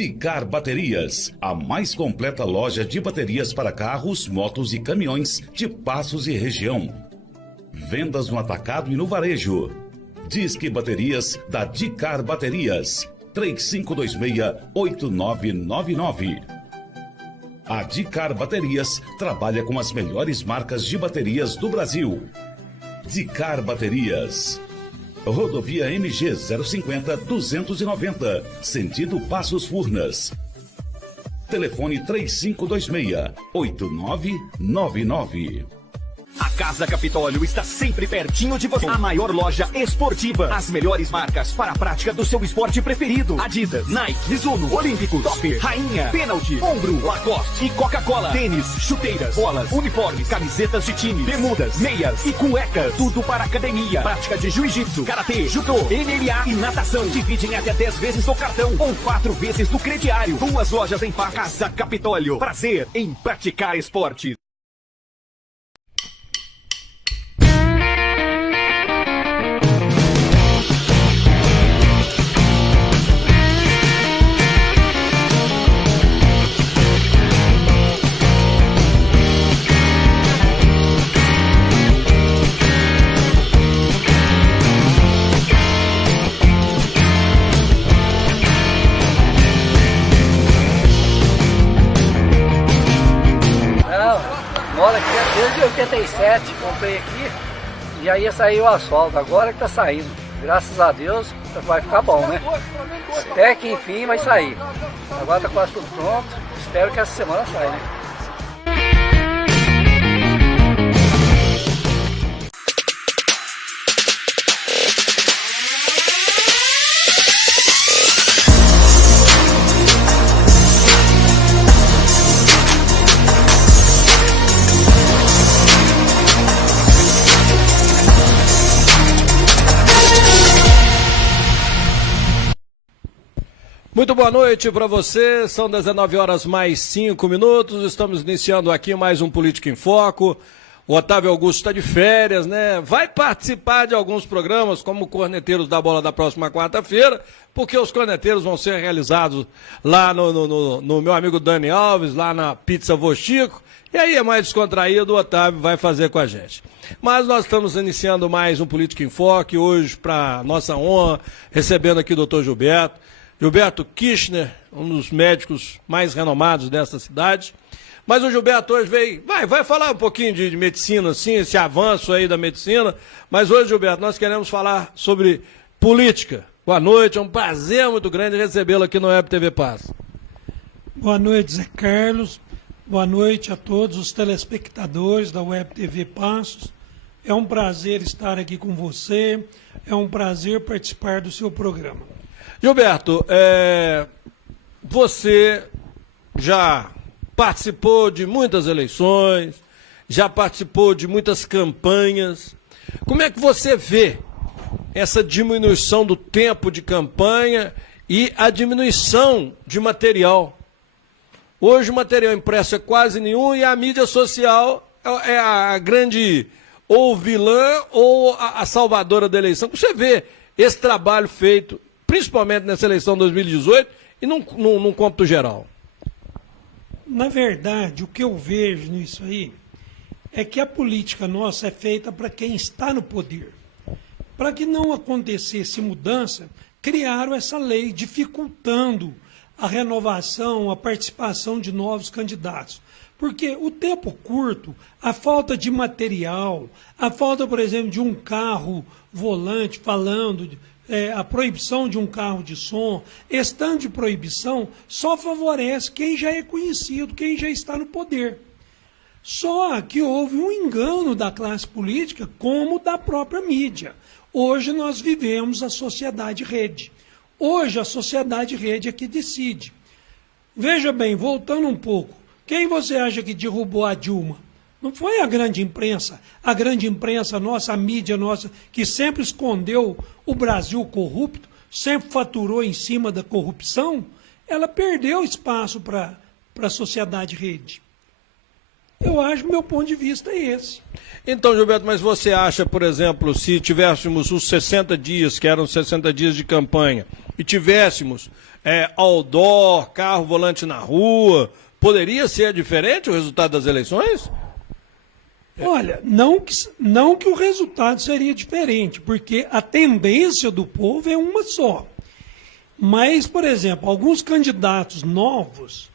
Dicar Baterias, a mais completa loja de baterias para carros, motos e caminhões de Passos e região. Vendas no atacado e no varejo. Disque Baterias da Dicar Baterias, 3526-8999. A Dicar Baterias trabalha com as melhores marcas de baterias do Brasil. Dicar Baterias. Rodovia MG 050-290, sentido Passos Furnas. Telefone 3526-8999. A Casa Capitólio está sempre pertinho de você. A maior loja esportiva. As melhores marcas para a prática do seu esporte preferido. Adidas, Nike, Mizuno, Olímpicos, Topper, Rainha, Penalty, Ombro, Lacoste e Coca-Cola. Tênis, chuteiras, bolas, uniformes, camisetas de time, bermudas, meias e cuecas. Tudo para academia. Prática de jiu-jitsu, karatê, judô, MMA e natação. Dividem até 10 vezes no cartão ou 4 vezes no crediário. 2 lojas em Casa Capitólio. Prazer em praticar esporte. Moro aqui desde 87, comprei aqui e aí ia sair o asfalto, agora que tá saindo. Graças a Deus vai ficar bom, né? Até que enfim vai sair. Agora tá quase tudo pronto, espero que essa semana saia, né? Muito boa noite para você, são 19 horas mais 5 minutos, estamos iniciando aqui mais um Política em Foco. O Otávio Augusto está de férias, né? Vai participar de alguns programas, como Corneteiros da Bola da próxima quarta-feira, porque os corneteiros vão ser realizados lá no meu amigo Dani Alves, lá na Pizza Vô Chico, e aí é mais descontraído, o Otávio vai fazer com a gente. Mas nós estamos iniciando mais um Política em Foco, hoje, para nossa honra, recebendo aqui o doutor Gilberto Kirchner, um dos médicos mais renomados dessa cidade. Mas o Gilberto hoje veio, vai falar um pouquinho de medicina, assim, esse avanço aí da medicina. Mas hoje, Gilberto, nós queremos falar sobre política. Boa noite, é um prazer muito grande recebê-lo aqui no Web TV Paz. Boa noite, Zé Carlos. Boa noite a todos os telespectadores da Web TV Passos. É um prazer estar aqui com você, é um prazer participar do seu programa. Gilberto, você já participou de muitas eleições, já participou de muitas campanhas. Como é que você vê essa diminuição do tempo de campanha e a diminuição de material? Hoje o material impresso é quase nenhum e a mídia social é a grande ou vilã ou a salvadora da eleição. Como você vê esse trabalho feito, principalmente nessa eleição 2018 e num cômputo geral? Na verdade, o que eu vejo nisso aí é que a política nossa é feita para quem está no poder. Para que não acontecesse mudança, criaram essa lei dificultando a renovação, a participação de novos candidatos. Porque o tempo curto, a falta de material, a falta, por exemplo, de um carro volante falando, a proibição de um carro de som, estando de proibição, só favorece quem já é conhecido, quem já está no poder. Só que houve um engano da classe política, como da própria mídia. Hoje nós vivemos a sociedade rede. Hoje a sociedade rede é que decide. Veja bem, voltando um pouco, quem você acha que derrubou a Dilma? Não foi a grande imprensa nossa, a mídia nossa, que sempre escondeu o Brasil corrupto, sempre faturou em cima da corrupção, ela perdeu espaço para a sociedade rede. Eu acho que meu ponto de vista é esse. Então, Gilberto, mas você acha, por exemplo, se tivéssemos os 60 dias, que eram 60 dias de campanha, e tivéssemos outdoor, carro volante na rua, poderia ser diferente o resultado das eleições? Olha, não que o resultado seria diferente, porque a tendência do povo é uma só. Mas, por exemplo, alguns candidatos novos,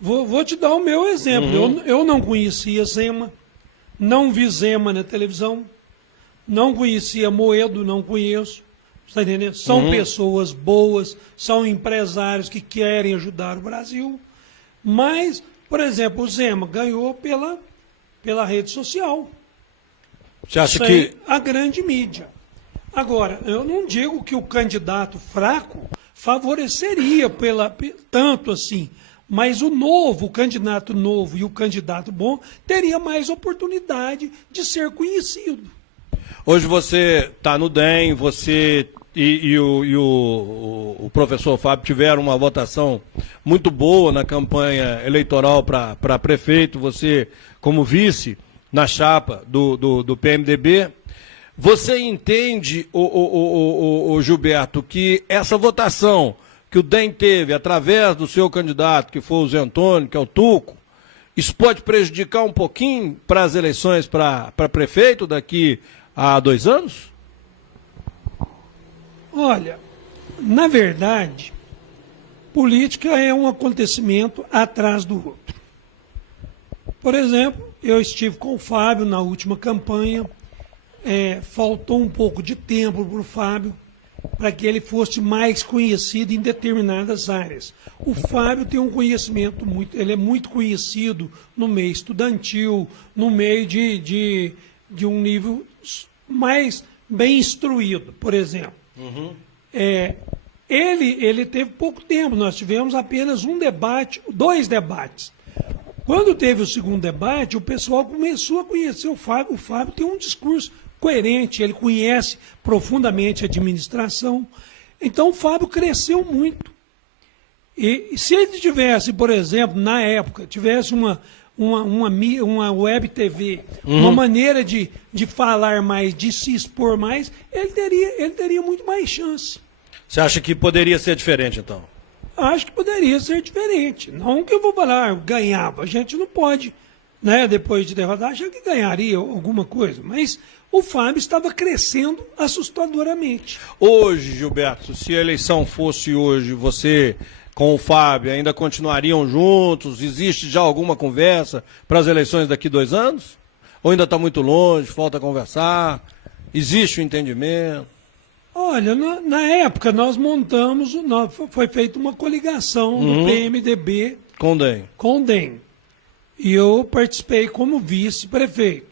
vou te dar o meu exemplo. Eu não conhecia Zema, não vi Zema na televisão, não conhecia Moedo, não conheço. Está entendendo? São pessoas boas, são empresários que querem ajudar o Brasil. Mas, por exemplo, o Zema ganhou pela rede social. Você acha que a grande mídia. Agora, eu não digo que o candidato fraco favoreceria tanto assim, mas o candidato novo e o candidato bom teria mais oportunidade de ser conhecido. hoje você está no DEM, você e o professor Fábio tiveram uma votação muito boa na campanha eleitoral para prefeito, você como vice na chapa do PMDB. Você entende, o Gilberto, que essa votação que o DEM teve através do seu candidato, que foi o Zé Antônio, que é o Tuco, isso pode prejudicar um pouquinho para as eleições para prefeito daqui a 2 anos? Olha, na verdade, política é um acontecimento atrás do outro. Por exemplo, eu estive com o Fábio na última campanha, faltou um pouco de tempo para o Fábio, para que ele fosse mais conhecido em determinadas áreas. O Fábio tem um conhecimento ele é muito conhecido no meio estudantil, no meio de um nível mais bem instruído, por exemplo. Ele teve pouco tempo, nós tivemos apenas 2 debates. Quando teve o segundo debate, o pessoal começou a conhecer o Fábio. O Fábio tem um discurso coerente, ele conhece profundamente a administração. Então o Fábio cresceu muito. E se ele tivesse, por exemplo, na época, tivesse uma web TV, uma maneira de falar mais, de se expor mais, ele teria muito mais chance. Você acha que poderia ser diferente, então? Acho que poderia ser diferente. Não que eu vou falar, ganhava. A gente não pode, né, depois de derrotar, achar que ganharia alguma coisa. Mas o Fábio estava crescendo assustadoramente. Hoje, Gilberto, se a eleição fosse hoje, você com o Fábio ainda continuariam juntos? Existe já alguma conversa para as eleições daqui a 2 anos? Ou ainda está muito longe, falta conversar? Existe o entendimento? Olha, na época nós montamos, foi feita uma coligação do PMDB com o DEM. E eu participei como vice-prefeito.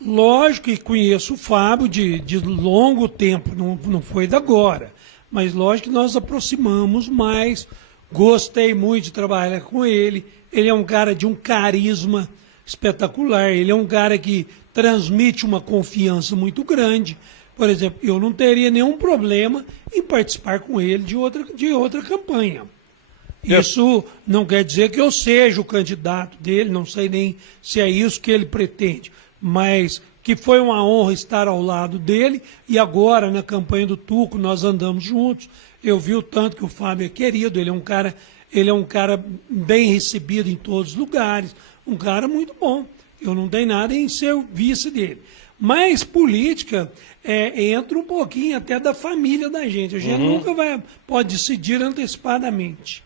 Lógico que conheço o Fábio de longo tempo, não foi da agora. Mas lógico que nós aproximamos mais, gostei muito de trabalhar com ele. Ele é um cara de um carisma espetacular, ele é um cara que transmite uma confiança muito grande. Por exemplo, eu não teria nenhum problema em participar com ele de outra campanha. Isso não quer dizer que eu seja o candidato dele, não sei nem se é isso que ele pretende, mas que foi uma honra estar ao lado dele, e agora na campanha do Tuco nós andamos juntos. Eu vi o tanto que o Fábio é querido, ele é um cara bem recebido em todos os lugares, um cara muito bom. Eu não tenho nada em ser o vice dele. Mas política entra um pouquinho até da família da gente. A gente nunca pode decidir antecipadamente.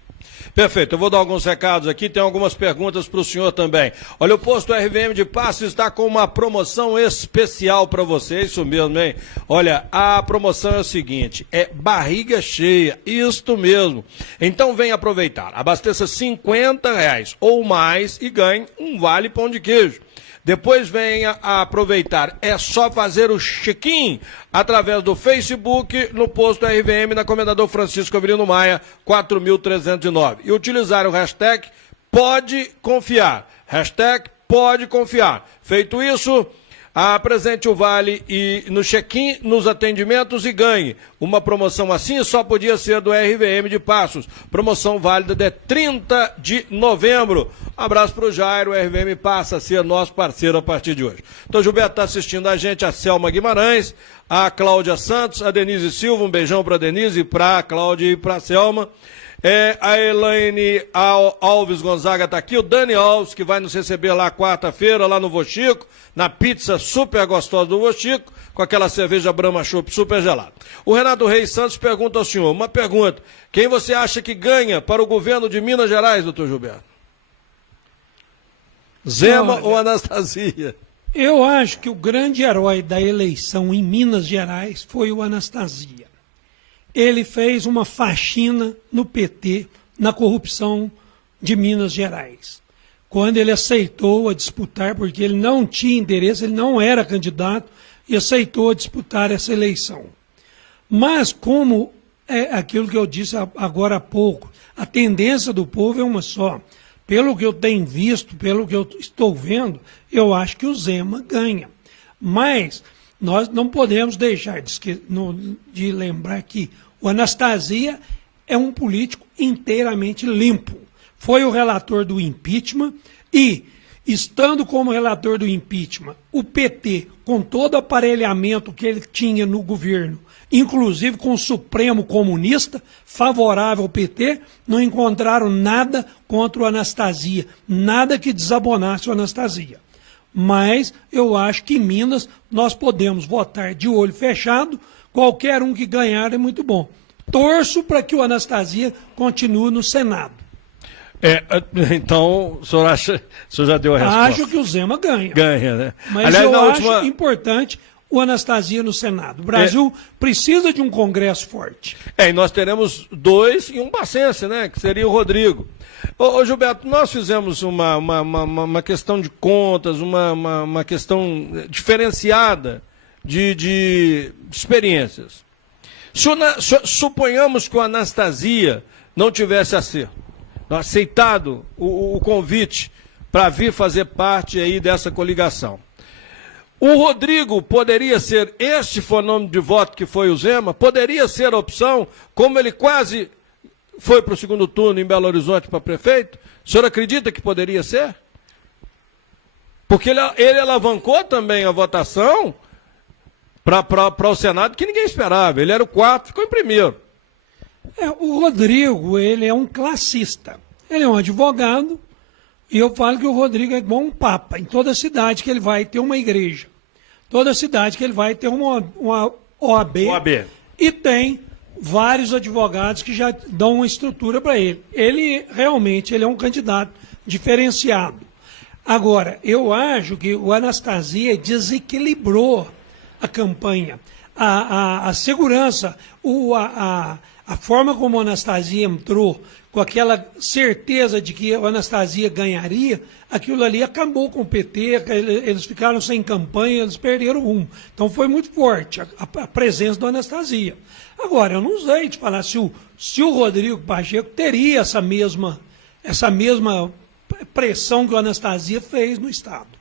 Perfeito, eu vou dar alguns recados aqui, tem algumas perguntas para o senhor também. Olha, o posto RVM de Passos está com uma promoção especial para você, isso mesmo, hein? Olha, a promoção é o seguinte, é barriga cheia, isto mesmo. Então vem aproveitar, abasteça R$50 ou mais e ganhe um vale pão de queijo. Depois venha a aproveitar, é só fazer o check-in através do Facebook no posto RVM na Comendador Francisco Avelino Maia, 4.309. E utilizar o hashtag Pode Confiar. Hashtag Pode Confiar. Feito isso, Apresente o vale e no check-in, nos atendimentos e ganhe. Uma promoção assim só podia ser do RVM de Passos. Promoção válida de 30 de novembro. Um abraço para o Jairo, o RVM passa a ser nosso parceiro a partir de hoje. Então, Gilberto está assistindo a gente, a Selma Guimarães, a Cláudia Santos, a Denise Silva, um beijão para a Denise, para a Cláudia e para a Selma. A Elaine Alves Gonzaga está aqui, o Dani Alves, que vai nos receber lá quarta-feira, lá no Vochico, na pizza super gostosa do Vochico, com aquela cerveja Brahma Chopp super gelada. O Renato Reis Santos pergunta ao senhor, uma pergunta, quem você acha que ganha para o governo de Minas Gerais, doutor Gilberto? Zema ou Anastasia? Eu acho que o grande herói da eleição em Minas Gerais foi o Anastasia. Ele fez uma faxina no PT, na corrupção de Minas Gerais. Quando ele aceitou a disputar, porque ele não tinha interesse, ele não era candidato, e aceitou disputar essa eleição. Mas como é aquilo que eu disse agora há pouco, a tendência do povo é uma só. Pelo que eu tenho visto, pelo que eu estou vendo, eu acho que o Zema ganha. Mas nós não podemos deixar de lembrar que o Anastasia é um político inteiramente limpo. Foi o relator do impeachment e, estando como relator do impeachment, o PT, com todo o aparelhamento que ele tinha no governo, inclusive com o Supremo Comunista, favorável ao PT, não encontraram nada contra o Anastasia, nada que desabonasse o Anastasia. Mas eu acho que em Minas nós podemos votar de olho fechado, qualquer um que ganhar é muito bom. Torço para que o Anastasia continue no Senado. Então, o senhor já deu a resposta? Acho que o Zema ganha. Ganha, né? Mas aliás, eu na acho importante o Anastasia no Senado. O Brasil precisa de um Congresso forte. E nós teremos 2 e um bacense, né? Que seria o Rodrigo. Ô Gilberto, nós fizemos uma questão de contas, uma questão diferenciada de experiências. Suponhamos que o Anastasia não tivesse aceitado o convite para vir fazer parte aí dessa coligação. O Rodrigo poderia ser este fenômeno de voto que foi o Zema? Poderia ser a opção, como ele quase foi para o segundo turno em Belo Horizonte para prefeito? O senhor acredita que poderia ser? Porque ele alavancou também a votação para o Senado, que ninguém esperava. Ele era o 4º, ficou em primeiro. O Rodrigo, ele é um classista. Ele é um advogado, e eu falo que o Rodrigo é igual um papa. Em toda cidade que ele vai ter uma igreja. Toda cidade que ele vai ter uma OAB. E tem vários advogados que já dão uma estrutura para ele. Ele realmente é um candidato diferenciado. Agora, eu acho que o Anastasia desequilibrou a campanha, a segurança, a forma como o Anastasia entrou, com aquela certeza de que o Anastasia ganharia, aquilo ali acabou com o PT, eles ficaram sem campanha, eles perderam o rumo. Então foi muito forte a presença do Anastasia. Agora, eu não sei te falar se o Rodrigo Pacheco teria essa mesma pressão que o Anastasia fez no Estado.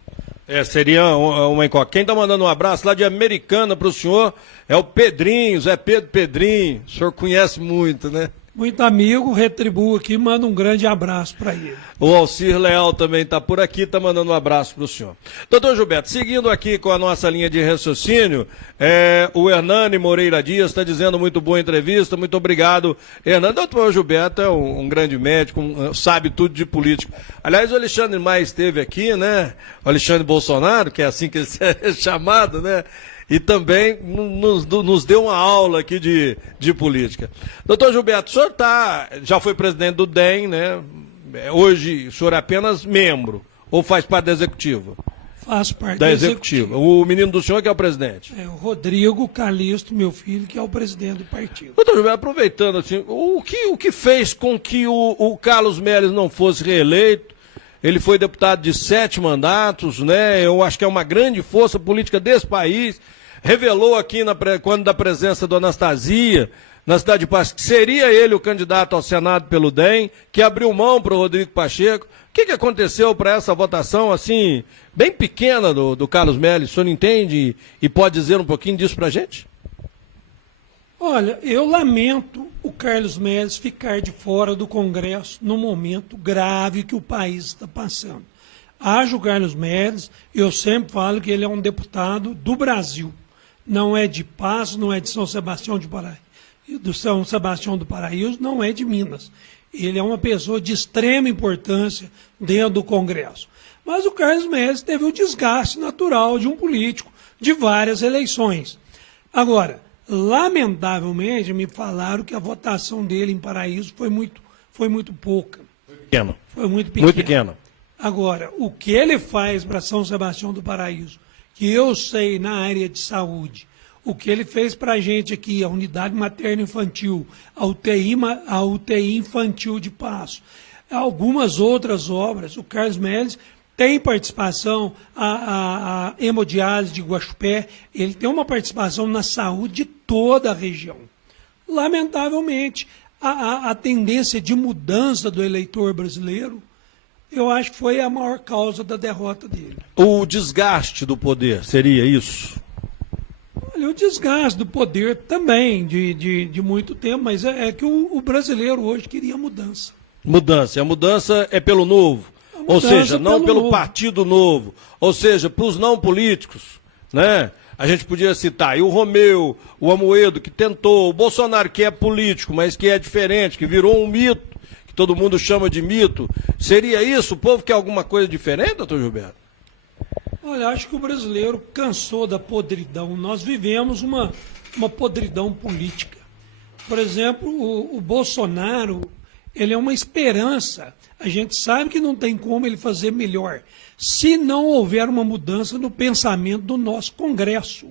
Seria uma incógnita. Quem está mandando um abraço lá de Americana para o senhor é o Pedrinho, Zé Pedro Pedrinho. O senhor conhece muito, né? Muito amigo, retribuo aqui, manda um grande abraço para ele. O Alcir Leal também está por aqui, está mandando um abraço para o senhor. Doutor Gilberto, seguindo aqui com a nossa linha de raciocínio, o Hernani Moreira Dias está dizendo muito boa entrevista, muito obrigado. Hernani, doutor Gilberto é um grande médico, sabe tudo de política. Aliás, o Alexandre Maia esteve aqui, né? O Alexandre Bolsonaro, que é assim que ele é chamado, né? E também nos deu uma aula aqui de política. Doutor Gilberto, o senhor já foi presidente do DEM, né? Hoje o senhor é apenas membro, ou faz parte da executiva? Faço parte da executiva. O menino do senhor que é o presidente? É o Rodrigo Calixto, meu filho, que é o presidente do partido. Doutor Gilberto, aproveitando assim, o que fez com que o Carlos Melles não fosse reeleito? Ele foi deputado de 7 mandatos, né? Eu acho que é uma grande força política desse país. Revelou aqui, quando da presença do Anastasia, na cidade de Passos, que seria ele o candidato ao Senado pelo DEM, que abriu mão para o Rodrigo Pacheco. O que aconteceu para essa votação, assim, bem pequena do Carlos Melles? O senhor entende e pode dizer um pouquinho disso para a gente? Olha, eu lamento o Carlos Melles ficar de fora do Congresso no momento grave que o país está passando. Haja o Carlos Melles, eu sempre falo que ele é um deputado do Brasil. Não é de Passo, não é de São Sebastião do Paraíso, não é de Minas. Ele é uma pessoa de extrema importância dentro do Congresso. Mas o Carlos Melles teve o desgaste natural de um político de várias eleições. Agora, lamentavelmente, me falaram que a votação dele em Paraíso foi muito pouca. Pequeno. Foi muito pequena. Muito pequena. Agora, o que ele faz para São Sebastião do Paraíso, que eu sei na área de saúde, o que ele fez para a gente aqui, a unidade materno-infantil, a UTI infantil de Passo, algumas outras obras, o Carlos Melles tem participação, a hemodiálise de Guaxupé, ele tem uma participação na saúde de toda a região. Lamentavelmente, a tendência de mudança do eleitor brasileiro, eu acho que foi a maior causa da derrota dele. O desgaste do poder, seria isso? Olha, o desgaste do poder também, de muito tempo, mas é que o brasileiro hoje queria mudança. Mudança. A mudança é pelo novo. Ou seja, não pelo novo. Partido Novo. Ou seja, para os não políticos, né? A gente podia citar aí o Romeu, o Amoedo, que tentou, o Bolsonaro, que é político, mas que é diferente, que virou um mito, que todo mundo chama de mito. Seria isso? O povo quer alguma coisa diferente, doutor Gilberto? Olha, acho que o brasileiro cansou da podridão. Nós vivemos uma podridão política. Por exemplo, o Bolsonaro, ele é uma esperança. A gente sabe que não tem como ele fazer melhor, se não houver uma mudança no pensamento do nosso Congresso.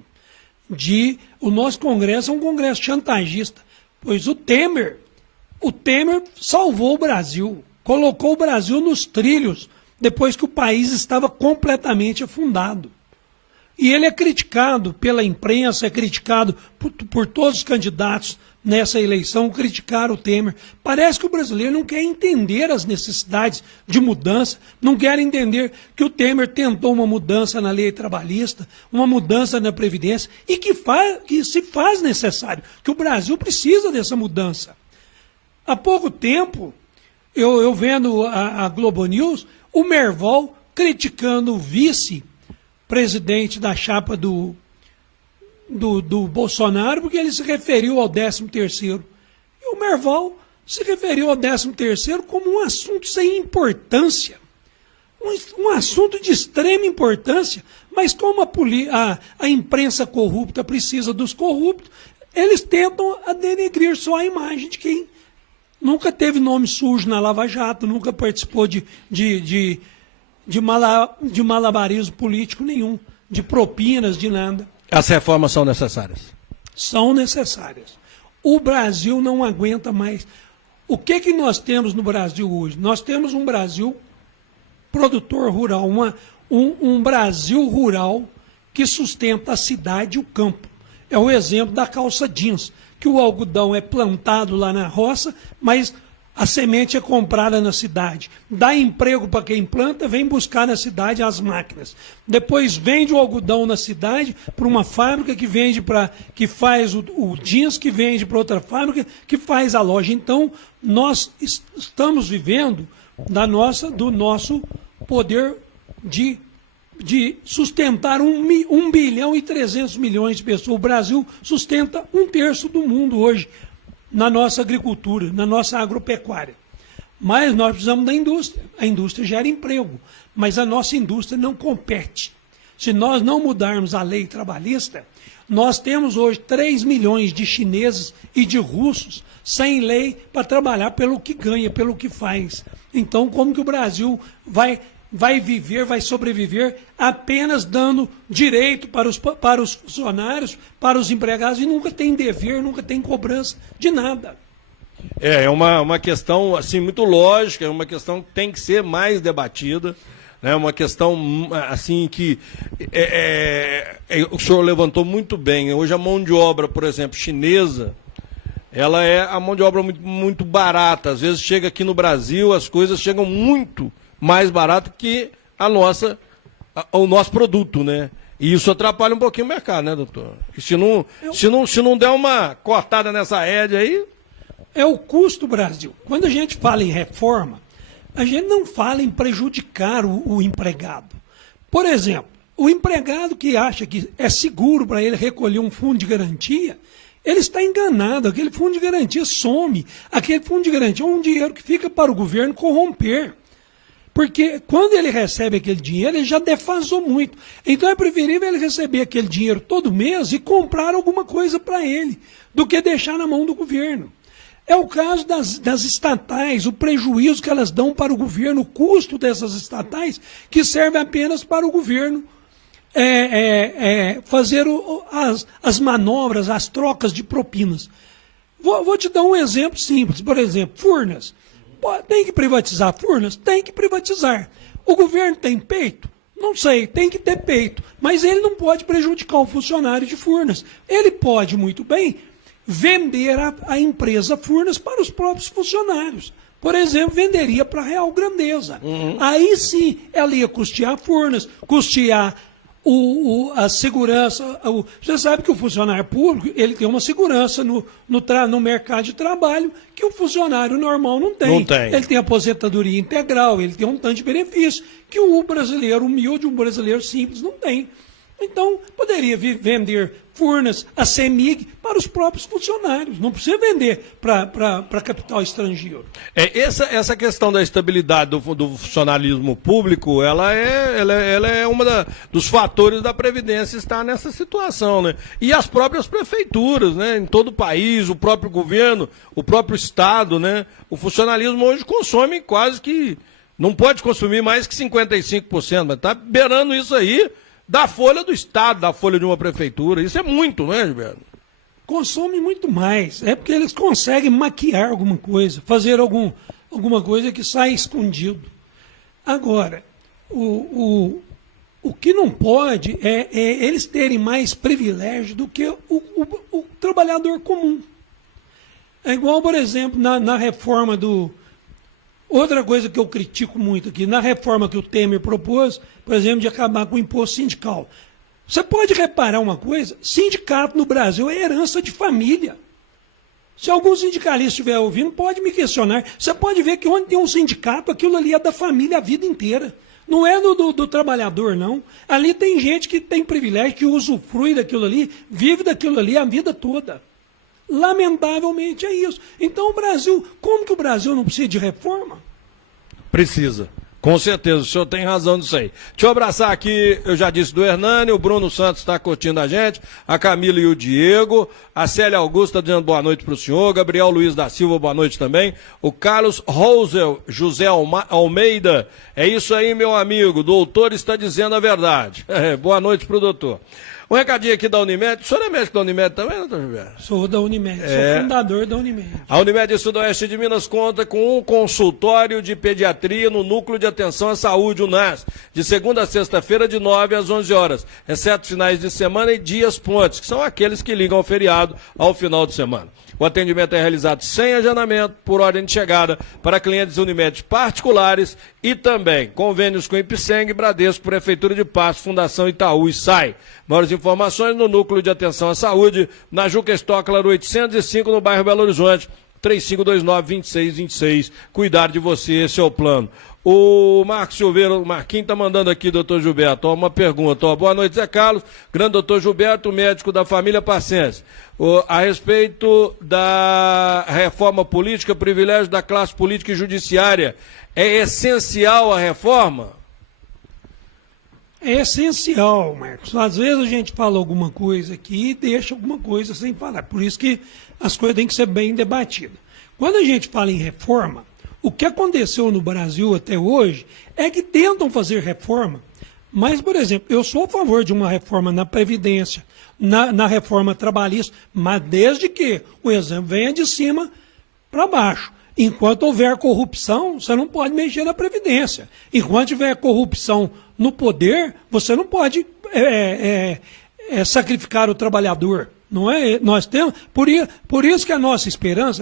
O nosso Congresso é um Congresso chantagista, pois o Temer salvou o Brasil, colocou o Brasil nos trilhos, depois que o país estava completamente afundado. E ele é criticado pela imprensa, é criticado por todos os candidatos nessa eleição, criticaram o Temer. Parece que o brasileiro não quer entender as necessidades de mudança, não quer entender que o Temer tentou uma mudança na lei trabalhista, uma mudança na Previdência, e que se faz necessário, que o Brasil precisa dessa mudança. Há pouco tempo, eu vendo a Globo News, o Merval criticando o vice-presidente da chapa do Bolsonaro, porque ele se referiu ao 13º. E o Merval se referiu ao 13º como um assunto sem importância. Um assunto de extrema importância, mas como a imprensa corrupta precisa dos corruptos, eles tentam denegrir só a imagem de quem nunca teve nome sujo na Lava Jato, nunca participou de malabarismo político nenhum, de propinas, de nada. As reformas são necessárias? São necessárias. O Brasil não aguenta mais. O que nós temos no Brasil hoje? Nós temos um Brasil produtor rural, um Brasil rural que sustenta a cidade e o campo. É o exemplo da calça jeans, que o algodão é plantado lá na roça, mas a semente é comprada na cidade. Dá emprego para quem planta, vem buscar na cidade as máquinas. Depois vende o algodão na cidade para uma fábrica que faz o jeans, que vende para outra fábrica, que faz a loja. Então, nós estamos vivendo do nosso poder de sustentar 1 bilhão e 300 milhões de pessoas. O Brasil sustenta 1/3 do mundo hoje na nossa agricultura, na nossa agropecuária. Mas nós precisamos da indústria. A indústria gera emprego, mas a nossa indústria não compete. Se nós não mudarmos a lei trabalhista, nós temos hoje 3 milhões de chineses e de russos sem lei para trabalhar pelo que ganha, pelo que faz. Então, como que o Brasil vai viver, vai sobreviver apenas dando direito para os funcionários, para os empregados, e nunca tem dever, nunca tem cobrança de nada. É uma questão assim, muito lógica, é uma questão que tem que ser mais debatida, né? Uma questão assim que o senhor levantou muito bem. Hoje a mão de obra, por exemplo, chinesa, ela é a mão de obra muito, muito barata. Às vezes chega aqui no Brasil, as coisas chegam muito mais barato que o nosso produto, né? E isso atrapalha um pouquinho o mercado, né, doutor? E se não der uma cortada nessa rédea aí... É o custo, Brasil. Quando a gente fala em reforma, a gente não fala em prejudicar o empregado. Por exemplo, o empregado que acha que é seguro para ele recolher um fundo de garantia, ele está enganado. Aquele fundo de garantia some. Aquele fundo de garantia é um dinheiro que fica para o governo corromper. Porque quando ele recebe aquele dinheiro, ele já defasou muito. Então é preferível ele receber aquele dinheiro todo mês e comprar alguma coisa para ele, do que deixar na mão do governo. É o caso das estatais, o prejuízo que elas dão para o governo, o custo dessas estatais, que serve apenas para o governo fazer as manobras, as trocas de propinas. Vou te dar um exemplo simples. Por exemplo, Furnas. Tem que privatizar Furnas? Tem que privatizar. O governo tem peito? Não sei, tem que ter peito. Mas ele não pode prejudicar o funcionário de Furnas. Ele pode, muito bem, vender a empresa Furnas para os próprios funcionários. Por exemplo, venderia para a Real Grandeza. Aí sim, ela ia custear Furnas, custear a segurança. Você sabe que o funcionário público ele tem uma segurança no mercado de trabalho que o funcionário normal não tem. Ele tem aposentadoria integral, ele tem um tanto de benefício que o brasileiro humilde, um brasileiro simples não tem. Então, poderia vender Furnas, a CEMIG, para os próprios funcionários. Não precisa vender para capital estrangeiro. Essa questão da estabilidade do funcionalismo público, ela é uma dos fatores da Previdência estar nessa situação, né? E as próprias prefeituras, né? Em todo o país, o próprio governo, o próprio Estado, né? O funcionalismo hoje consome quase que... Não pode consumir mais que 55%, mas está beirando isso aí da folha do Estado, da folha de uma prefeitura. Isso é muito, não é, Gilberto? Consome muito mais. É porque eles conseguem maquiar alguma coisa, fazer alguma coisa que sai escondido. Agora, o que não pode é eles terem mais privilégio do que o trabalhador comum. É igual, por exemplo, na reforma do... Outra coisa que eu critico muito aqui, na reforma que o Temer propôs, por exemplo, de acabar com o imposto sindical. Você pode reparar uma coisa, sindicato no Brasil é herança de família. Se algum sindicalista estiver ouvindo, pode me questionar. Você pode ver que onde tem um sindicato, aquilo ali é da família a vida inteira. Não é do trabalhador, não. Ali tem gente que tem privilégio, que usufrui daquilo ali, vive daquilo ali a vida toda. Lamentavelmente é isso. Então o Brasil, como que o Brasil não precisa de reforma? Precisa. Com certeza, o senhor tem razão nisso aí. Deixa eu abraçar aqui, eu já disse do Hernani, o Bruno Santos está curtindo a gente, a Camila e o Diego, a Célia Augusta dizendo boa noite para o senhor, Gabriel Luiz da Silva, boa noite também, o Carlos Rosel, José Almeida, é isso aí, meu amigo, o doutor está dizendo a verdade. Boa noite para o doutor. Um recadinho aqui da Unimed. O senhor é médico da Unimed também, doutor Gilberto? Sou da Unimed, sou fundador da Unimed. A Unimed Sudoeste de Minas conta com um consultório de pediatria no Núcleo de Atenção à Saúde, UNAS, de segunda a sexta-feira, de 9 às 11 horas, exceto finais de semana e dias pontes, que são aqueles que ligam ao feriado ao final de semana. O atendimento é realizado sem agendamento, por ordem de chegada, para clientes Unimed particulares e também convênios com Ipseng, Bradesco, Prefeitura de Passo, Fundação Itaú e SAI. Maiores informações no Núcleo de Atenção à Saúde, na Juca Stockler 805, no bairro Belo Horizonte, 3529-2626. Cuidar de você, esse é o plano. O Marcos Silveira, o Marquinhos está mandando aqui, doutor Gilberto, uma pergunta. Boa noite, Zé Carlos. Grande doutor Gilberto, médico da família Passense. A respeito da reforma política, privilégio da classe política e judiciária, é essencial a reforma? É essencial, Marcos. Às vezes a gente fala alguma coisa aqui e deixa alguma coisa sem falar. Por isso que as coisas têm que ser bem debatidas. Quando a gente fala em reforma, o que aconteceu no Brasil até hoje é que tentam fazer reforma, mas, por exemplo, eu sou a favor de uma reforma na Previdência, na reforma trabalhista, mas desde que o exemplo venha de cima para baixo. Enquanto houver corrupção, você não pode mexer na Previdência. Enquanto tiver corrupção no poder, você não pode sacrificar o trabalhador. Não é? Nós temos, por isso que a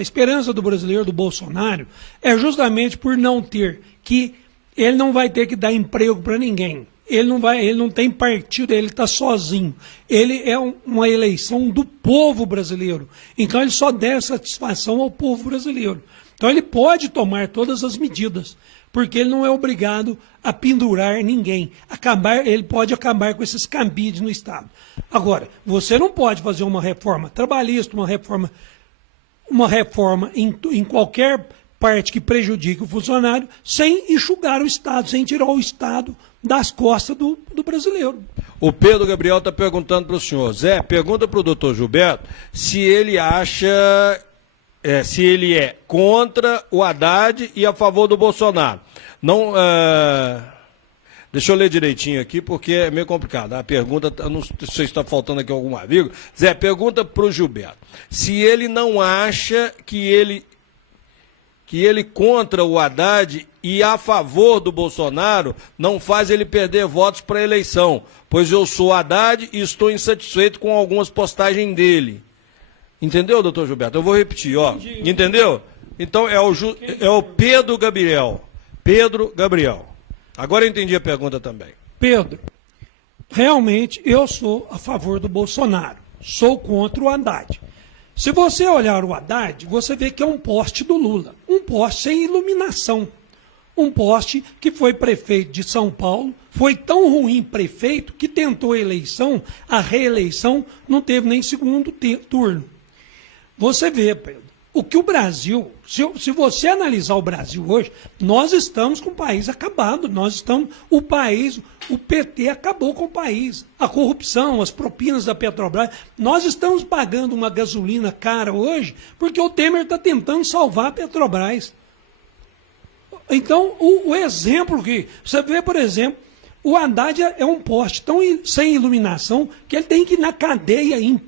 esperança do brasileiro, do Bolsonaro, é justamente por não ter que ele não vai ter que dar emprego para ninguém. Ele não tem partido, ele está sozinho. Ele é uma eleição do povo brasileiro. Então ele só deve satisfação ao povo brasileiro. Então ele pode tomar todas as medidas, porque ele não é obrigado a pendurar ninguém. Ele pode acabar com esses cabides no Estado. Agora, você não pode fazer uma reforma trabalhista, uma reforma em qualquer parte que prejudique o funcionário, sem enxugar o Estado, sem tirar o Estado das costas do brasileiro. O Pedro Gabriel está perguntando para o senhor. Zé, pergunta para o doutor Gilberto se ele acha, se ele é contra o Haddad e a favor do Bolsonaro. Não, deixa eu ler direitinho aqui, porque é meio complicado. A pergunta, não sei se está faltando aqui alguma vírgula. Zé, pergunta para o Gilberto se ele não acha que ele contra o Haddad e a favor do Bolsonaro não faz ele perder votos para a eleição, pois eu sou Haddad e estou insatisfeito com algumas postagens dele. Entendeu, doutor Gilberto? Eu vou repetir, ó. Entendeu? Então é o Pedro Gabriel. Pedro Gabriel. Agora eu entendi a pergunta também. Pedro, realmente eu sou a favor do Bolsonaro. Sou contra o Haddad. Se você olhar o Haddad, você vê que é um poste do Lula. Um poste sem iluminação. Um poste que foi prefeito de São Paulo, foi tão ruim prefeito que tentou a reeleição, não teve nem segundo turno. Você vê, Pedro, o que o Brasil, se você analisar o Brasil hoje, nós estamos com o país acabado, o PT acabou com o país. A corrupção, as propinas da Petrobras, nós estamos pagando uma gasolina cara hoje porque o Temer está tentando salvar a Petrobras. Então, o exemplo que você vê, por exemplo, o Haddad é um poste tão sem iluminação que ele tem que ir na cadeia em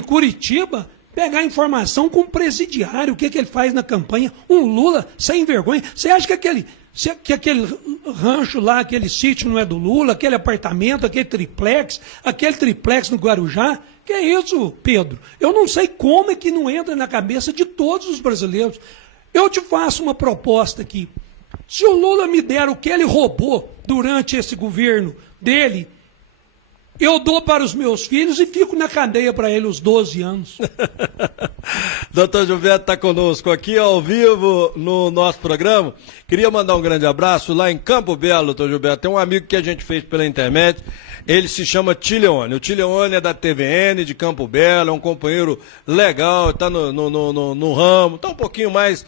Curitiba pegar informação com o presidiário, o que ele faz na campanha, um Lula sem vergonha. Você acha que aquele rancho lá, aquele sítio não é do Lula, aquele apartamento, aquele triplex no Guarujá? Que é isso, Pedro? Eu não sei como é que não entra na cabeça de todos os brasileiros. Eu te faço uma proposta aqui. Se o Lula me der o que ele roubou durante esse governo dele, eu dou para os meus filhos e fico na cadeia para ele os 12 anos. Doutor Gilberto está conosco aqui ao vivo no nosso programa. Queria mandar um grande abraço lá em Campo Belo, doutor Gilberto. Tem um amigo que a gente fez pela internet, ele se chama Tileone. O Tileone é da TVN de Campo Belo, é um companheiro legal, está no ramo, está um pouquinho mais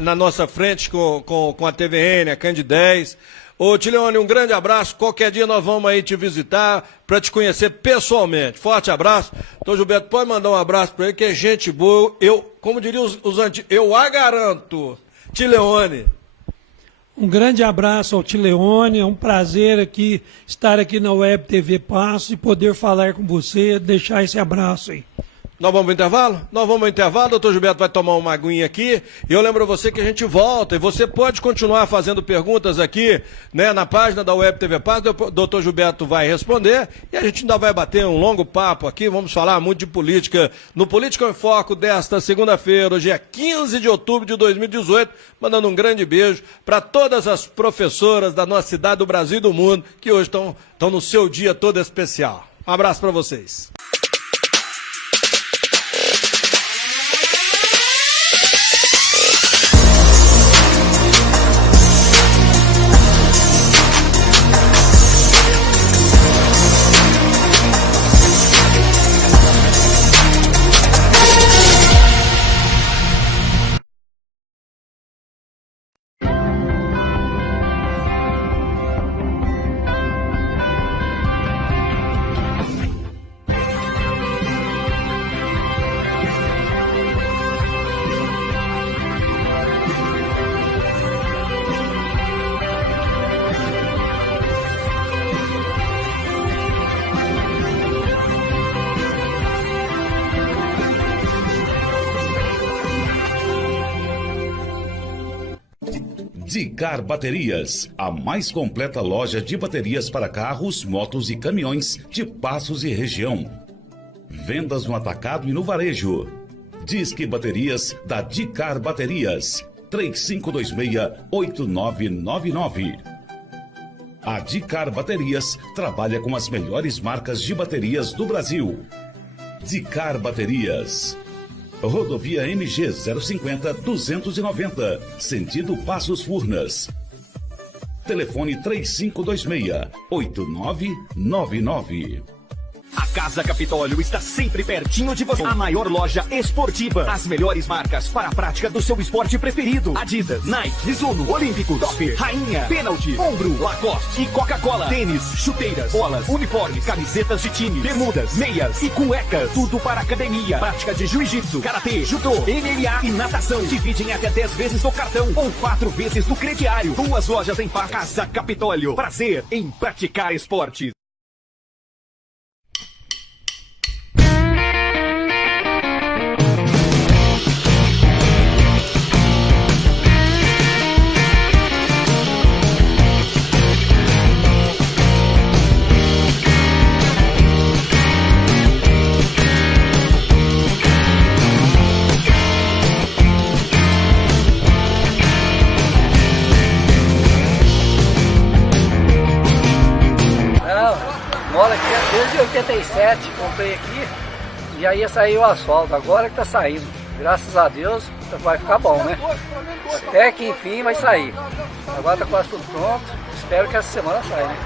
na nossa frente com a TVN, a Candidez. Ô Tileone, um grande abraço, qualquer dia nós vamos aí te visitar para te conhecer pessoalmente. Forte abraço. Doutor Gilberto, pode mandar um abraço para ele, que é gente boa, como diriam os antigos, eu a garanto. Tileone. Um grande abraço ao Tileone, é um prazer estar aqui na Web TV Passos e poder falar com você, deixar esse abraço aí. Nós vamos ao intervalo? Nós vamos ao intervalo, doutor Gilberto vai tomar uma aguinha aqui, e eu lembro a você que a gente volta, e você pode continuar fazendo perguntas aqui, né, na página da Web TV Paz, o doutor Gilberto vai responder, e a gente ainda vai bater um longo papo aqui, vamos falar muito de política, no Política em Foco desta segunda-feira, hoje é 15 de outubro de 2018, mandando um grande beijo para todas as professoras da nossa cidade, do Brasil e do mundo, que hoje estão no seu dia todo especial. Um abraço para vocês. Dicar Baterias, a mais completa loja de baterias para carros, motos e caminhões de Passos e região. Vendas no atacado e no varejo. Disque Baterias da Dicar Baterias. 3526-8999. A Dicar Baterias trabalha com as melhores marcas de baterias do Brasil. Dicar Baterias. Rodovia MG 050-290, sentido Passos Furnas. Telefone 3526-8999. A Casa Capitólio está sempre pertinho de você. A maior loja esportiva. As melhores marcas para a prática do seu esporte preferido. Adidas, Nike, Mizuno, Olímpicos, Topper, Rainha, Penalty, Ombro, Lacoste e Coca-Cola. Tênis, chuteiras, bolas, uniformes, camisetas de time, bermudas, meias e cuecas. Tudo para academia. Prática de jiu-jitsu, karatê, judô, MMA e natação. Divide em até 10 vezes no cartão ou 4 vezes no crediário. 2 lojas em Casa Capitólio. Prazer em praticar esportes. Moro aqui desde 87, comprei aqui e aí saiu o asfalto, agora que tá saindo. Graças a Deus vai ficar bom, né? Até que enfim vai sair. Agora tá quase tudo pronto, espero que essa semana saia, né?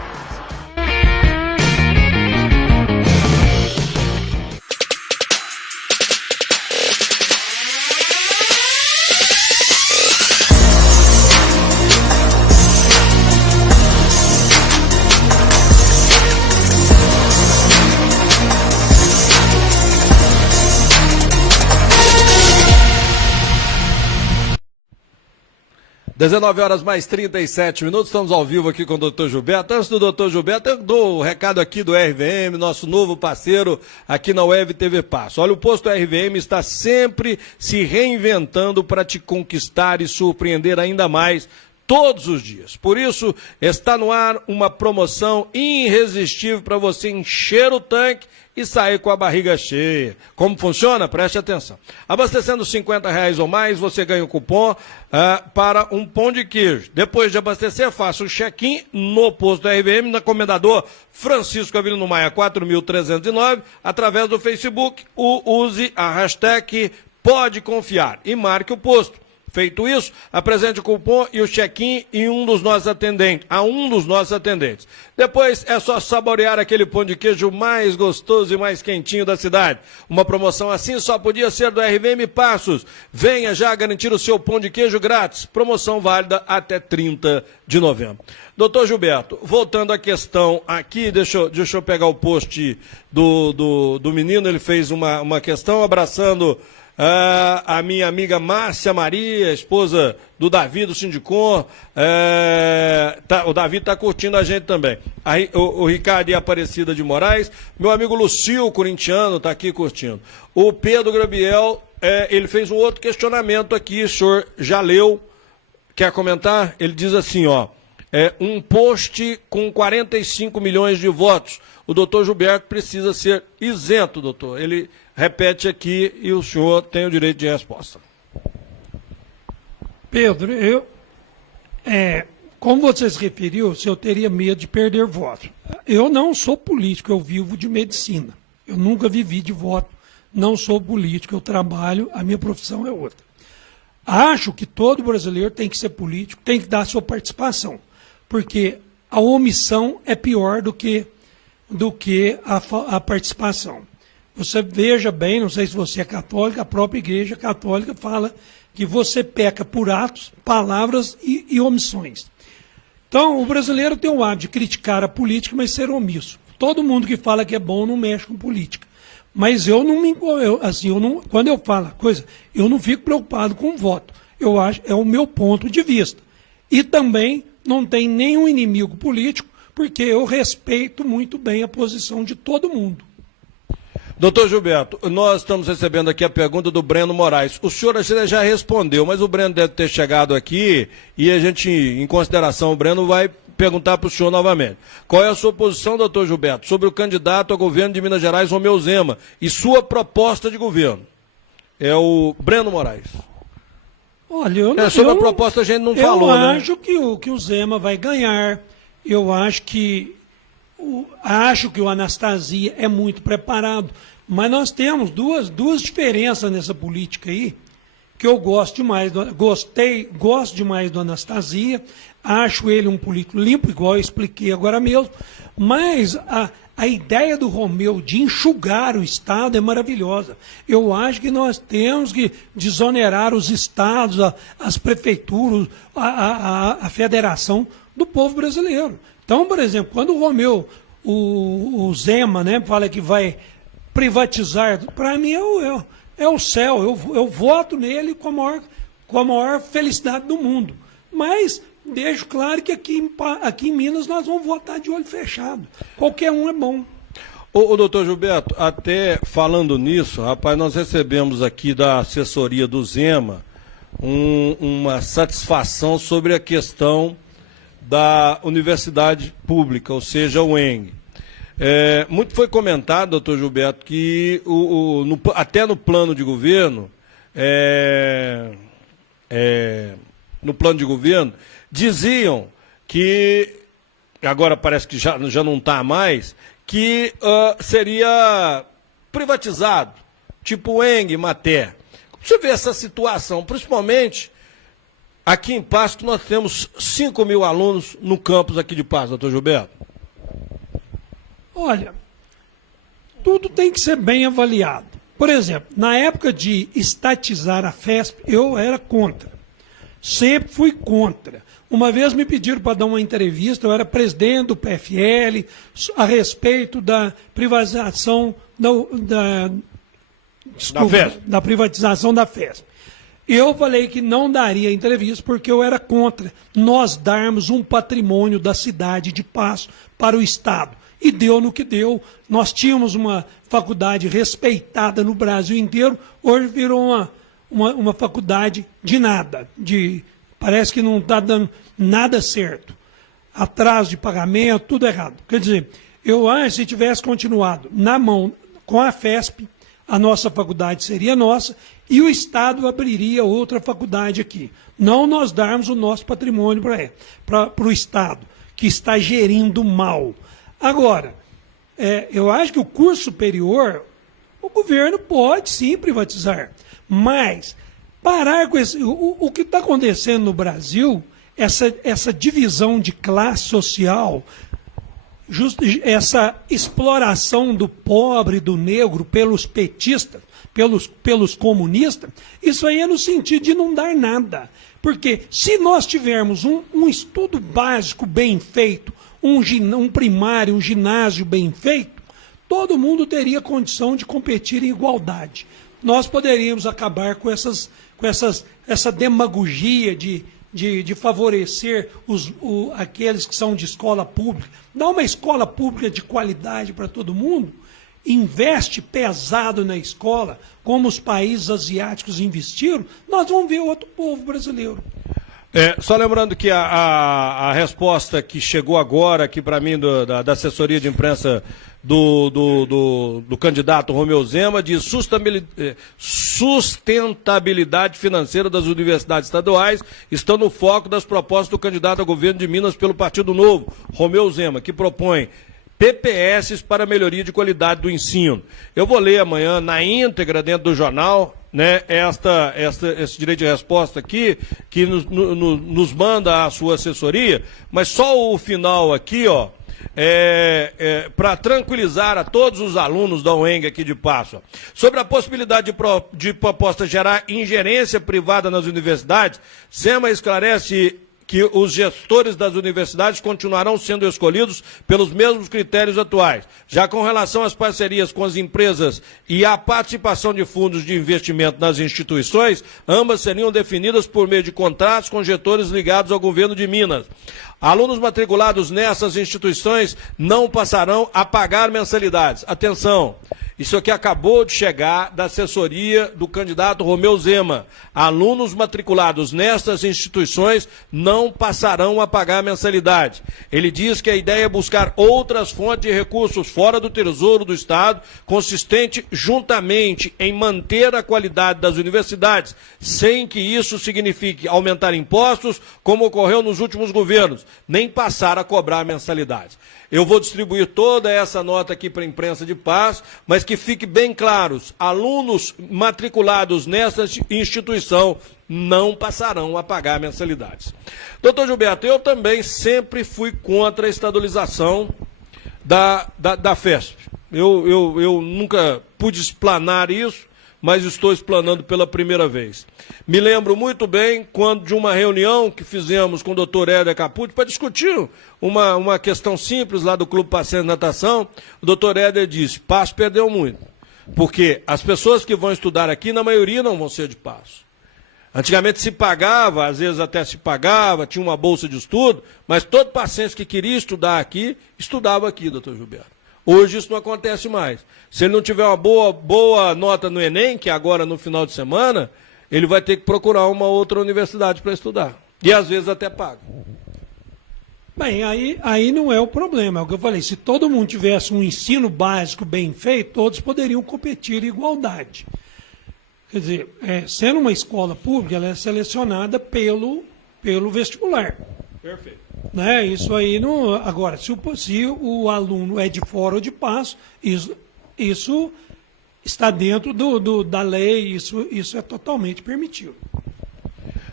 Dezenove horas mais 37 minutos, estamos ao vivo aqui com o Dr. Gilberto. Antes do Dr. Gilberto, eu dou o recado aqui do RVM, nosso novo parceiro aqui na Web TV Passo. Olha, o posto RVM está sempre se reinventando para te conquistar e surpreender ainda mais todos os dias. Por isso, está no ar uma promoção irresistível para você encher o tanque e sair com a barriga cheia. Como funciona? Preste atenção. Abastecendo R$50 ou mais, você ganha um cupom para um pão de queijo. Depois de abastecer, faça o check-in no posto RVM, na Comendador Francisco Avelino Maia 4309, através do Facebook. Use a hashtag Pode Confiar e marque o posto. Feito isso, apresente o cupom e o check-in a um dos nossos atendentes. Depois é só saborear aquele pão de queijo mais gostoso e mais quentinho da cidade. Uma promoção assim só podia ser do RVM Passos. Venha já garantir o seu pão de queijo grátis. Promoção válida até 30 de novembro. Doutor Gilberto, voltando à questão aqui, deixa eu pegar o post do menino, ele fez uma questão abraçando a minha amiga Márcia Maria, esposa do Davi, do Sindicom. O Davi está curtindo a gente também. O Ricardo e a Aparecida de Moraes. Meu amigo Lucio, corintiano, está aqui curtindo. O Pedro Gabriel, ele fez um outro questionamento aqui, o senhor já leu, quer comentar? Ele diz assim, ó, um post com 45 milhões de votos. O doutor Gilberto precisa ser isento, doutor. Ele repete aqui e o senhor tem o direito de resposta. Pedro, como você se referiu, se eu teria medo de perder voto. Eu não sou político, eu vivo de medicina. Eu nunca vivi de voto, não sou político, eu trabalho, a minha profissão é outra. Acho que todo brasileiro tem que ser político, tem que dar a sua participação, porque a omissão é pior do que a participação. Você veja bem, não sei se você é católico, a própria Igreja Católica fala que você peca por atos, palavras e omissões. Então, o brasileiro tem o hábito de criticar a política, mas ser omisso. Todo mundo que fala que é bom não mexe com política. Mas quando eu falo a coisa, eu não fico preocupado com o voto. Eu acho, é o meu ponto de vista. E também não tem nenhum inimigo político, porque eu respeito muito bem a posição de todo mundo. Doutor Gilberto, nós estamos recebendo aqui a pergunta do Breno Moraes. O senhor já respondeu, mas o Breno deve ter chegado aqui e a gente, em consideração, o Breno vai perguntar para o senhor novamente. Qual é a sua posição, doutor Gilberto, sobre o candidato a governo de Minas Gerais, Romeu Zema, e sua proposta de governo? É o Breno Moraes. Olha, sobre a proposta a gente não falou, né? né? Eu acho que o Zema vai ganhar. Eu acho que o Anastasia é muito preparado. Mas nós temos duas diferenças nessa política aí, que eu gosto demais. Gosto demais do Anastasia. Acho ele um político limpo, igual eu expliquei agora mesmo. Mas a ideia do Romeu de enxugar o Estado é maravilhosa. Eu acho que nós temos que desonerar os estados, as prefeituras, a federação do povo brasileiro. Então, por exemplo, quando o Romeu, o Zema, né, fala que vai privatizar, para mim é o céu. Eu voto nele com a maior felicidade do mundo. Mas deixo claro que aqui em Minas nós vamos votar de olho fechado. Qualquer um é bom. Ô, doutor Gilberto, até falando nisso, rapaz, nós recebemos aqui da assessoria do Zema uma satisfação sobre a questão da universidade pública, ou seja, o UENG. Muito foi comentado, doutor Gilberto, que até no plano de governo, diziam que, agora parece que já não está mais, que seria privatizado, tipo UENG, Mater. Como você vê essa situação, principalmente aqui em Passo, que nós temos 5 mil alunos no campus aqui de Passo, doutor Gilberto? Olha, tudo tem que ser bem avaliado. Por exemplo, na época de estatizar a FESP, eu era contra. Sempre fui contra. Uma vez me pediram para dar uma entrevista, eu era presidente do PFL, a respeito da privatização da privatização da FESP. Eu falei que não daria entrevista porque eu era contra nós darmos um patrimônio da cidade de Passo para o Estado. E deu no que deu. Nós tínhamos uma faculdade respeitada no Brasil inteiro, hoje virou uma faculdade de nada. Parece que não está dando nada certo. Atraso de pagamento, tudo errado. Quer dizer, eu acho que se tivesse continuado na mão com a FESP, a nossa faculdade seria nossa e o Estado abriria outra faculdade aqui. Não nós darmos o nosso patrimônio para o Estado, que está gerindo mal. Agora, eu acho que o curso superior, o governo pode sim privatizar, mas parar com esse. O que está acontecendo no Brasil, essa divisão de classe social, essa exploração do pobre, do negro pelos petistas, pelos comunistas, isso aí é no sentido de não dar nada. Porque se nós tivermos um estudo básico bem feito, um primário, um ginásio bem feito, todo mundo teria condição de competir em igualdade. Nós poderíamos acabar com essa demagogia de favorecer aqueles que são de escola pública. Dá uma escola pública de qualidade para todo mundo, investe pesado na escola, como os países asiáticos investiram, nós vamos ver outro povo brasileiro. Só lembrando que a resposta que chegou agora aqui para mim da assessoria de imprensa do candidato Romeu Zema diz sustentabilidade financeira das universidades estaduais estão no foco das propostas do candidato ao governo de Minas pelo Partido Novo, Romeu Zema, que propõe PPS para a melhoria de qualidade do ensino. Eu vou ler amanhã na íntegra dentro do jornal, né, esse direito de resposta aqui, que nos manda a sua assessoria, mas só o final aqui, ó, para tranquilizar a todos os alunos da UENG aqui de Passo. Sobre a possibilidade de proposta gerar ingerência privada nas universidades, Zema esclarece que os gestores das universidades continuarão sendo escolhidos pelos mesmos critérios atuais. Já com relação às parcerias com as empresas e à participação de fundos de investimento nas instituições, ambas seriam definidas por meio de contratos com gestores ligados ao governo de Minas. Alunos matriculados nessas instituições não passarão a pagar mensalidades. Atenção, isso aqui acabou de chegar da assessoria do candidato Romeu Zema. Alunos matriculados nessas instituições não passarão a pagar mensalidade. Ele diz que a ideia é buscar outras fontes de recursos fora do Tesouro do Estado, consistente juntamente em manter a qualidade das universidades, sem que isso signifique aumentar impostos, como ocorreu nos últimos governos, nem passar a cobrar mensalidades. Eu vou distribuir toda essa nota aqui para a imprensa de Passo, mas que fique bem claros, alunos matriculados nessa instituição não passarão a pagar mensalidades. Doutor Gilberto, eu também sempre fui contra a estadualização da FESP. Eu nunca pude explanar isso, mas estou explanando pela primeira vez. Me lembro muito bem quando de uma reunião que fizemos com o doutor Éder Capucci para discutir uma questão simples lá do Clube Passeio de Natação. O doutor Éder disse, Passo perdeu muito, porque as pessoas que vão estudar aqui, na maioria, não vão ser de Passo. Antigamente se pagava, às vezes até se pagava, tinha uma bolsa de estudo, mas todo paciente que queria estudar aqui, estudava aqui, doutor Gilberto. Hoje isso não acontece mais. Se ele não tiver uma boa nota no Enem, que é agora no final de semana, ele vai ter que procurar uma outra universidade para estudar. E às vezes até paga. Bem, aí não é o problema. É o que eu falei. Se todo mundo tivesse um ensino básico bem feito, todos poderiam competir em igualdade. Quer dizer, sendo uma escola pública, ela é selecionada pelo vestibular. Perfeito. Né? Isso aí não. Agora, se o aluno é de fora ou de Passo, isso está dentro da lei, isso é totalmente permitido.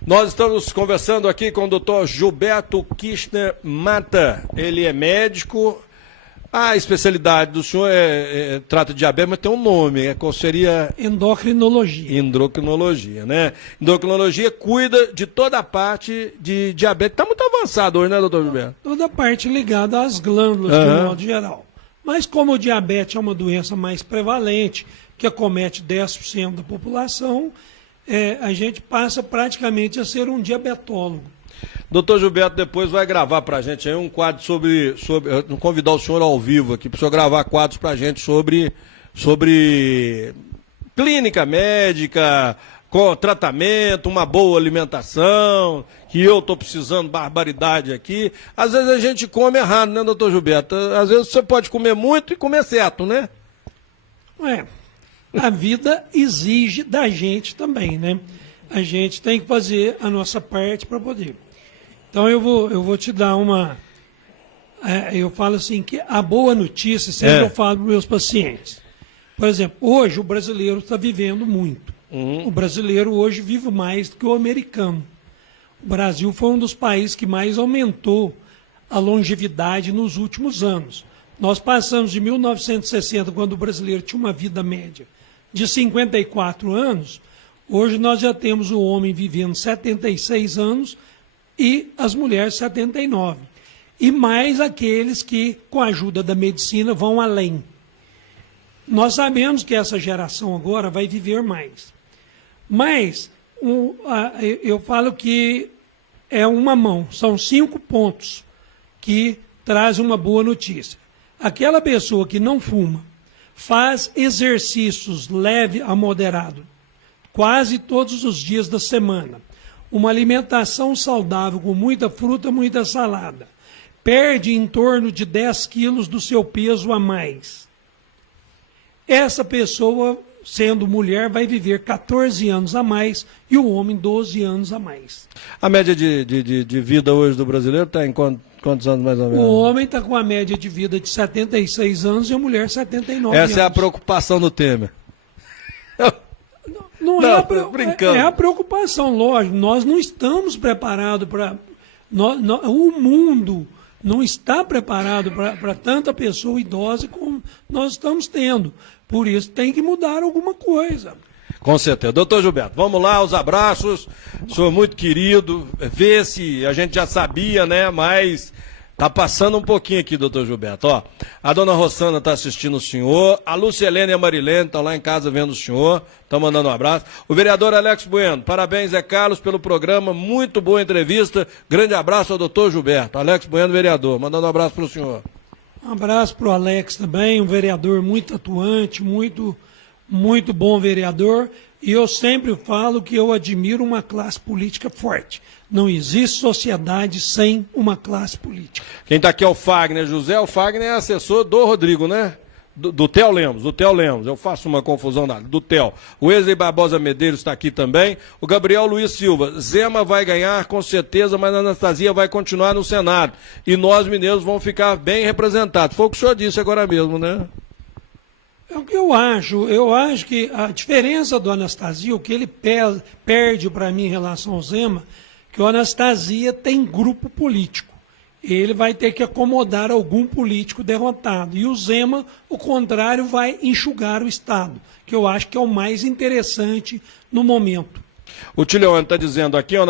Nós estamos conversando aqui com o doutor Gilberto Kirchner Mata. Ele é médico. A especialidade do senhor trata de diabetes, mas tem um nome, qual seria? Endocrinologia. Endocrinologia, né? Endocrinologia cuida de toda a parte de diabetes. Está muito avançado hoje, né, doutor Gilberto? Toda a parte ligada às glândulas, de modo geral. Mas como o diabetes é uma doença mais prevalente, que acomete 10% da população, a gente passa praticamente a ser um diabetólogo. Doutor Gilberto depois vai gravar para a gente aí um quadro sobre convidar o senhor ao vivo aqui, para o senhor gravar quadros para a gente sobre clínica médica, com tratamento, uma boa alimentação, que eu estou precisando barbaridade aqui. Às vezes a gente come errado, né, doutor Gilberto? Às vezes você pode comer muito e comer certo, né? A vida exige da gente também, né? A gente tem que fazer a nossa parte para poder. Então eu vou te dar uma... eu falo assim, que a boa notícia, sempre eu falo para os meus pacientes. Por exemplo, hoje o brasileiro está vivendo muito. O brasileiro hoje vive mais do que o americano. O Brasil foi um dos países que mais aumentou a longevidade nos últimos anos. Nós passamos de 1960, quando o brasileiro tinha uma vida média de 54 anos, hoje nós já temos o homem vivendo 76 anos e as mulheres 79. E mais aqueles que, com a ajuda da medicina, vão além. Nós sabemos que essa geração agora vai viver mais. Mas eu falo que é uma mão, são 5 pontos que trazem uma boa notícia. Aquela pessoa que não fuma, faz exercícios leve a moderado, quase todos os dias da semana, uma alimentação saudável com muita fruta, muita salada, perde em torno de 10 quilos do seu peso a mais. Essa pessoa, sendo mulher, vai viver 14 anos a mais e o homem 12 anos a mais. A média de vida hoje do brasileiro está em quantos anos mais ou menos? O homem está com a média de vida de 76 anos e a mulher 79 anos. Essa é a preocupação do Temer. Não, brincando. É a preocupação, lógico. Nós não estamos preparados para... O mundo não está preparado para tanta pessoa idosa como nós estamos tendo. Por isso tem que mudar alguma coisa. Com certeza. Doutor Gilberto, vamos lá, os abraços. O senhor muito querido. Vê se a gente já sabia, né? Mas Tá passando um pouquinho aqui, doutor Gilberto. Ó, a dona Rossana está assistindo o senhor, a Lucilene e a Marilene estão lá em casa vendo o senhor, estão mandando um abraço. O vereador Alex Bueno, parabéns, Zé Carlos, pelo programa, muito boa entrevista. Grande abraço ao doutor Gilberto. Alex Bueno, vereador, mandando um abraço para o senhor. Um abraço para o Alex também, um vereador muito atuante, muito bom vereador. E eu sempre falo que eu admiro uma classe política forte. Não existe sociedade sem uma classe política. Quem está aqui é o Fagner José. O Fagner é assessor do Rodrigo, né? Do Theo Lemos, Eu faço uma confusão do Theo. O Wesley Barbosa Medeiros está aqui também. O Gabriel Luiz Silva. Zema vai ganhar com certeza, mas a Anastasia vai continuar no Senado. E nós, mineiros, vamos ficar bem representados. Foi o que o senhor disse agora mesmo, né? É o que eu acho. Eu acho que a diferença do Anastasia, o que ele perde para mim em relação ao Zema, que o Anastasia tem grupo político. Ele vai ter que acomodar algum político derrotado. E o Zema, o contrário, vai enxugar o Estado, que eu acho que é o mais interessante no momento. O Tileone está dizendo aqui, ó,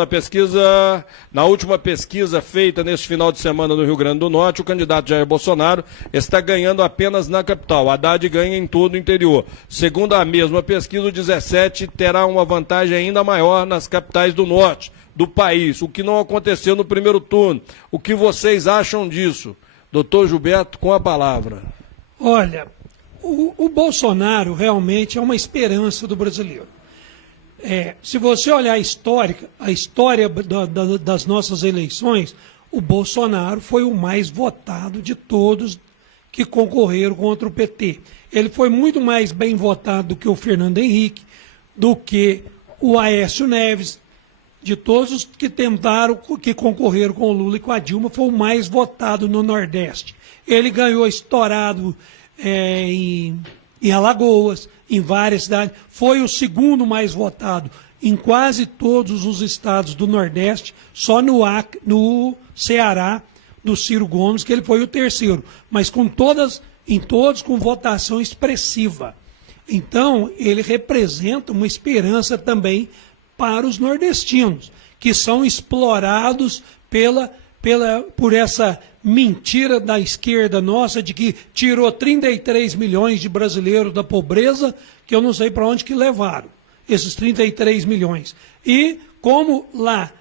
na última pesquisa feita neste final de semana no Rio Grande do Norte, o candidato Jair Bolsonaro está ganhando apenas na capital. Haddad ganha em todo o interior. Segundo a mesma pesquisa, o 17 terá uma vantagem ainda maior nas capitais do norte do país, o que não aconteceu no primeiro turno. O que vocês acham disso? Doutor Gilberto, com a palavra. Olha, o Bolsonaro realmente é uma esperança do brasileiro. Se você olhar a história das nossas eleições, o Bolsonaro foi o mais votado de todos que concorreram contra o PT. Ele foi muito mais bem votado do que o Fernando Henrique, do que o Aécio Neves. De todos os que que concorreram com o Lula e com a Dilma, foi o mais votado no Nordeste. Ele ganhou estourado em Alagoas, em várias cidades. Foi o segundo mais votado em quase todos os estados do Nordeste, só no Ceará, do Ciro Gomes, que ele foi o terceiro. Mas em todos com votação expressiva. Então, ele representa uma esperança também para os nordestinos, que são explorados por essa mentira da esquerda nossa de que tirou 33 milhões de brasileiros da pobreza, que eu não sei para onde que levaram esses 33 milhões. E como lá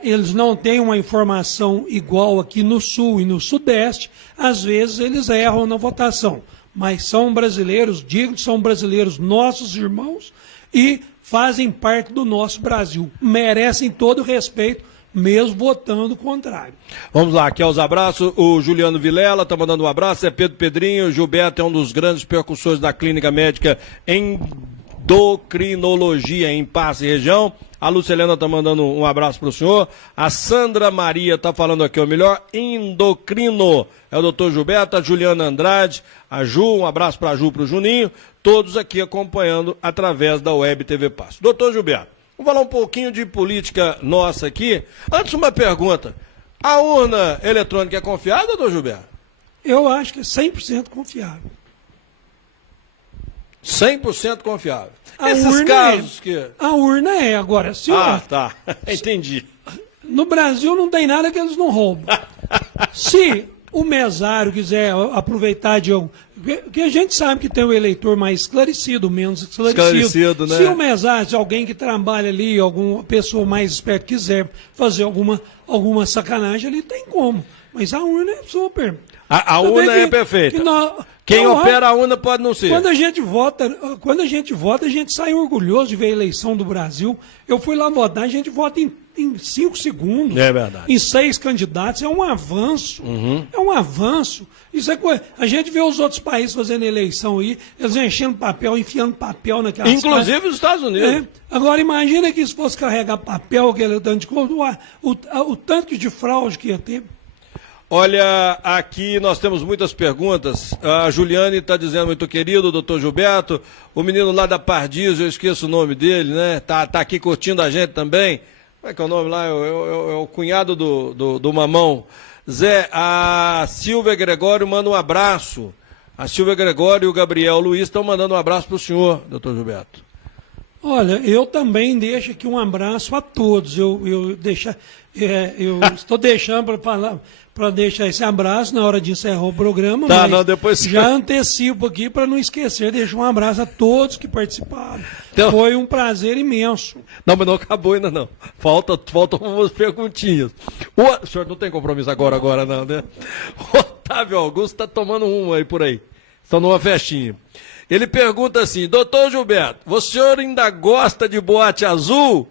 eles não têm uma informação igual aqui no Sul e no Sudeste, às vezes eles erram na votação. Mas são brasileiros, são brasileiros nossos irmãos e fazem parte do nosso Brasil. Merecem todo o respeito, mesmo votando o contrário. Vamos lá, aqui aos abraços. O Juliano Vilela está mandando um abraço. É Pedro Pedrinho. O Gilberto é um dos grandes percussores da Clínica Médica Endocrinologia em Passe Região. A Lucilena está mandando um abraço para o senhor. A Sandra Maria está falando aqui, o melhor endocrino é o doutor Gilberto. A Juliana Andrade, a Ju, um abraço para a Ju, para o Juninho. Todos aqui acompanhando através da Web TV Passo. Doutor Gilberto, vamos falar um pouquinho de política nossa aqui. Antes, uma pergunta. A urna eletrônica é confiável, doutor Gilberto? Eu acho que é 100% confiável. 100% confiável. Esses casos que... A urna é. Agora, se tá. Entendi. No Brasil não tem nada que eles não roubam. Se o mesário quiser aproveitar de algum... Porque a gente sabe que tem o eleitor mais esclarecido, menos esclarecido. Né? Se o mesário, se alguém que trabalha ali, alguma pessoa mais esperta quiser fazer alguma sacanagem, ali tem como. Mas a urna é super. A urna é perfeita. Quem opera a urna pode não ser. Quando a gente vota, a gente sai orgulhoso de ver a eleição do Brasil. Eu fui lá votar, a gente vota em 5 segundos. É verdade. Em 6 candidatos. É um avanço. É um avanço. Isso é coisa. A gente vê os outros países fazendo eleição aí, eles enchendo papel, enfiando papel naquelas inclusive os Estados Unidos. Agora imagina que se fosse carregar papel, aquele tanto de coisa, o tanto de fraude que ia ter. Olha, aqui nós temos muitas perguntas. A Juliane está dizendo, muito querido, doutor Gilberto, o menino lá da Pardizio, eu esqueço o nome dele, né? Tá aqui curtindo a gente também. Como é que é o nome lá? É o cunhado do Mamão. Zé, a Silvia Gregório manda um abraço. A Silvia Gregório e o Gabriel Luiz estão mandando um abraço para o senhor, doutor Gilberto. Olha, eu também deixo aqui um abraço a todos. Eu estou deixando para deixar esse abraço na hora de encerrar o programa, mas não, depois... já antecipo aqui para não esquecer. Deixo um abraço a todos que participaram. Então... Foi um prazer imenso. Não, mas não acabou ainda não. Faltam umas perguntinhas. O senhor não tem compromisso agora não, né? O Otávio Augusto está tomando uma aí por aí. Estão numa festinha. Ele pergunta assim, doutor Gilberto, o senhor ainda gosta de Boate Azul?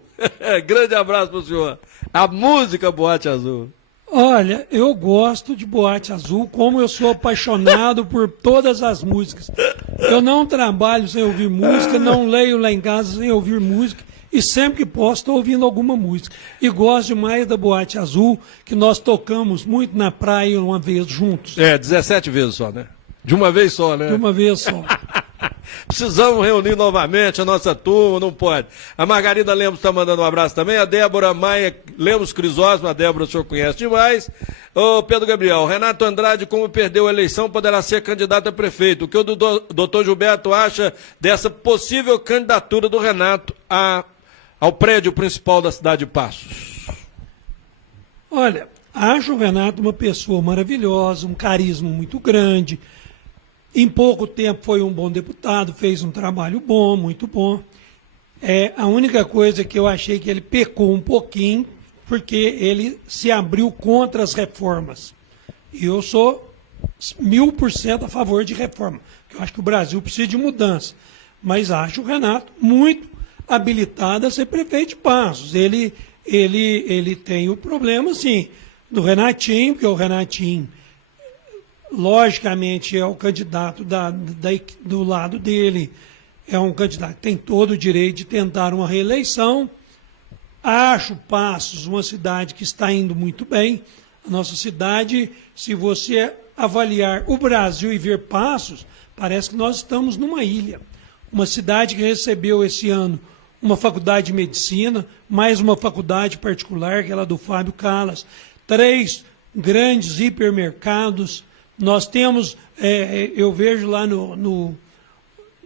Grande abraço para o senhor. A música Boate Azul. Olha, eu gosto de Boate Azul, como eu sou apaixonado por todas as músicas. Eu não trabalho sem ouvir música, não leio lá em casa sem ouvir música, e sempre que posso estou ouvindo alguma música. E gosto demais da Boate Azul, que nós tocamos muito na praia uma vez juntos. 17 vezes só, né? De uma vez só, né? De uma vez só. Precisamos reunir novamente a nossa turma, não pode. A Margarida Lemos está mandando um abraço também, a Débora Maia Lemos Crisóstomo, a Débora o senhor conhece demais. Ô Pedro Gabriel, Renato Andrade, como perdeu a eleição, poderá ser candidato a prefeito. O que o doutor Gilberto acha dessa possível candidatura do Renato ao prédio principal da cidade de Passos? Olha, acho o Renato uma pessoa maravilhosa, um carisma muito grande. Em pouco tempo foi um bom deputado, fez um trabalho bom, muito bom. A única coisa que eu achei que ele pecou um pouquinho, porque ele se abriu contra as reformas. E eu sou 1000% a favor de reforma, porque eu acho que o Brasil precisa de mudança. Mas acho o Renato muito habilitado a ser prefeito de Passos. Ele tem o problema, sim, do Renatinho, porque o Renatinho... logicamente é o candidato do lado dele, é um candidato que tem todo o direito de tentar uma reeleição. Acho Passos uma cidade que está indo muito bem. A nossa cidade, se você avaliar o Brasil e ver Passos, parece que nós estamos numa ilha. Uma cidade que recebeu esse ano uma faculdade de medicina, mais uma faculdade particular, que é a do Fábio Calas, 3 grandes hipermercados. Nós temos, eu vejo lá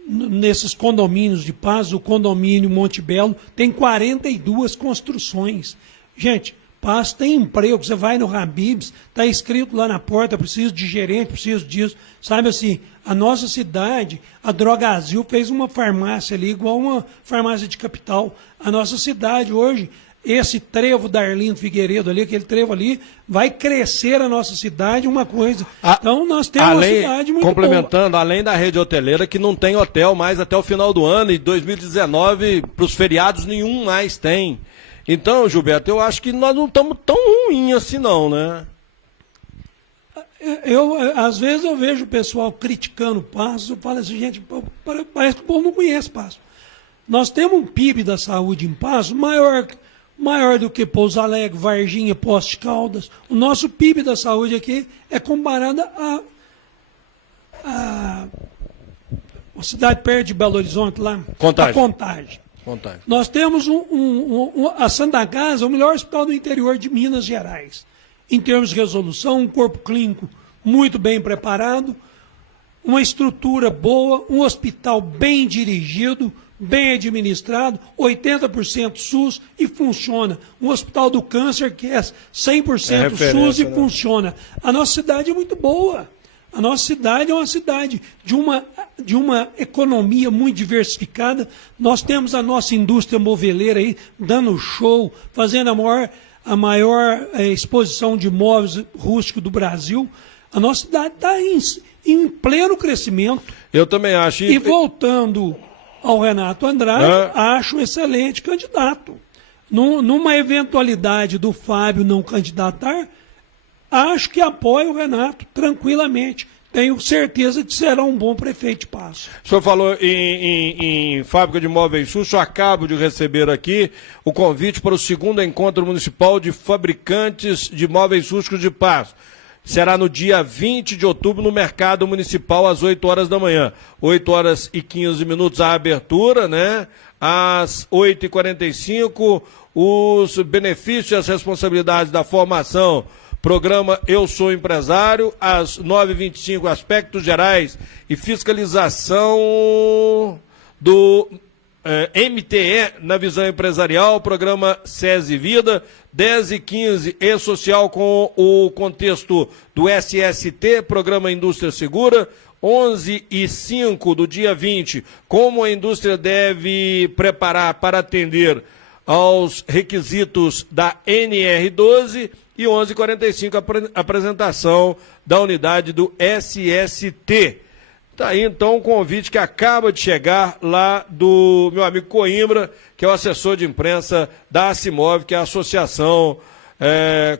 nesses condomínios de Passos, o condomínio Monte Belo, tem 42 construções. Gente, Passos tem emprego, você vai no Habib's, está escrito lá na porta, preciso de gerente, preciso disso. Sabe assim, a nossa cidade, a Drogazil fez uma farmácia ali, igual uma farmácia de capital. A nossa cidade hoje... Esse trevo da Arlindo Figueiredo ali, aquele trevo ali, vai crescer a nossa cidade, uma coisa. Então nós temos uma cidade muito complementando, boa. além da rede hoteleira, que não tem hotel mais até o final do ano, e 2019, para os feriados, nenhum mais tem. Então, Gilberto, eu acho que nós não estamos tão ruins assim não, né? Às vezes eu vejo o pessoal criticando Passos, eu falo assim, gente, parece que o povo não conhece Passos. Nós temos um PIB da saúde em Passos maior do que Pouso Alegre, Varginha, Poços de Caldas. O nosso PIB da saúde aqui é comparado a cidade perto de Belo Horizonte, lá, Contagem. Nós temos a Santa Casa, o melhor hospital do interior de Minas Gerais. Em termos de resolução, um corpo clínico muito bem preparado, uma estrutura boa, um hospital bem dirigido, bem administrado, 80% SUS e funciona. Um hospital do câncer que é 100% SUS e funciona. A nossa cidade é muito boa. A nossa cidade é uma cidade de uma economia muito diversificada. Nós temos a nossa indústria moveleira aí, dando show, fazendo a maior exposição de móveis rústicos do Brasil. A nossa cidade está em pleno crescimento. Eu também acho. E voltando ao Renato Andrade, acho um excelente candidato. Numa eventualidade do Fábio não candidatar, acho que apoio o Renato tranquilamente. Tenho certeza que será um bom prefeito de Passos. O senhor falou em fábrica de móveis SUS, eu acabo de receber aqui o convite para o 2º encontro municipal de fabricantes de móveis rústicos de Passos. Será no dia 20 de outubro no Mercado Municipal, às 8 horas da manhã. 8 horas e 15 minutos a abertura, né? Às 8h45, os benefícios e as responsabilidades da formação. Programa Eu Sou Empresário, às 9h25, aspectos gerais e fiscalização do MTE na visão empresarial, programa SESI Vida, 10h15 E-Social com o contexto do SST, programa Indústria Segura, 11h05 do dia 20, como a indústria deve preparar para atender aos requisitos da NR12, e 11h45 a apresentação da unidade do SST. Tá aí então o convite que acaba de chegar lá do meu amigo Coimbra, que é o assessor de imprensa da Acimov, que é a Associação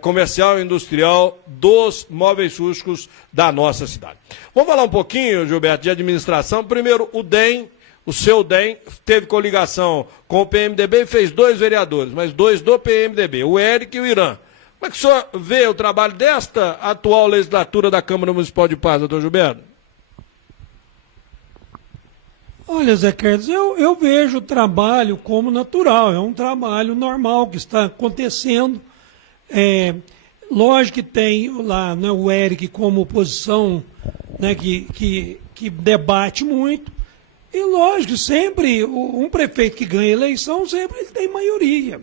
Comercial e Industrial dos Móveis Rústicos da nossa cidade. Vamos falar um pouquinho, Gilberto, de administração. Primeiro, o DEM, o seu DEM, teve coligação com o PMDB e fez 2 vereadores, mas 2 do PMDB, o Eric e o Irã. Como é que o senhor vê o trabalho desta atual legislatura da Câmara Municipal de Paz, doutor Gilberto? Olha, Zé Carlos, eu vejo o trabalho como natural, é um trabalho normal que está acontecendo. Lógico que tem lá, né, o Eric como oposição, né, que debate muito, e lógico, sempre um prefeito que ganha eleição, sempre ele tem maioria.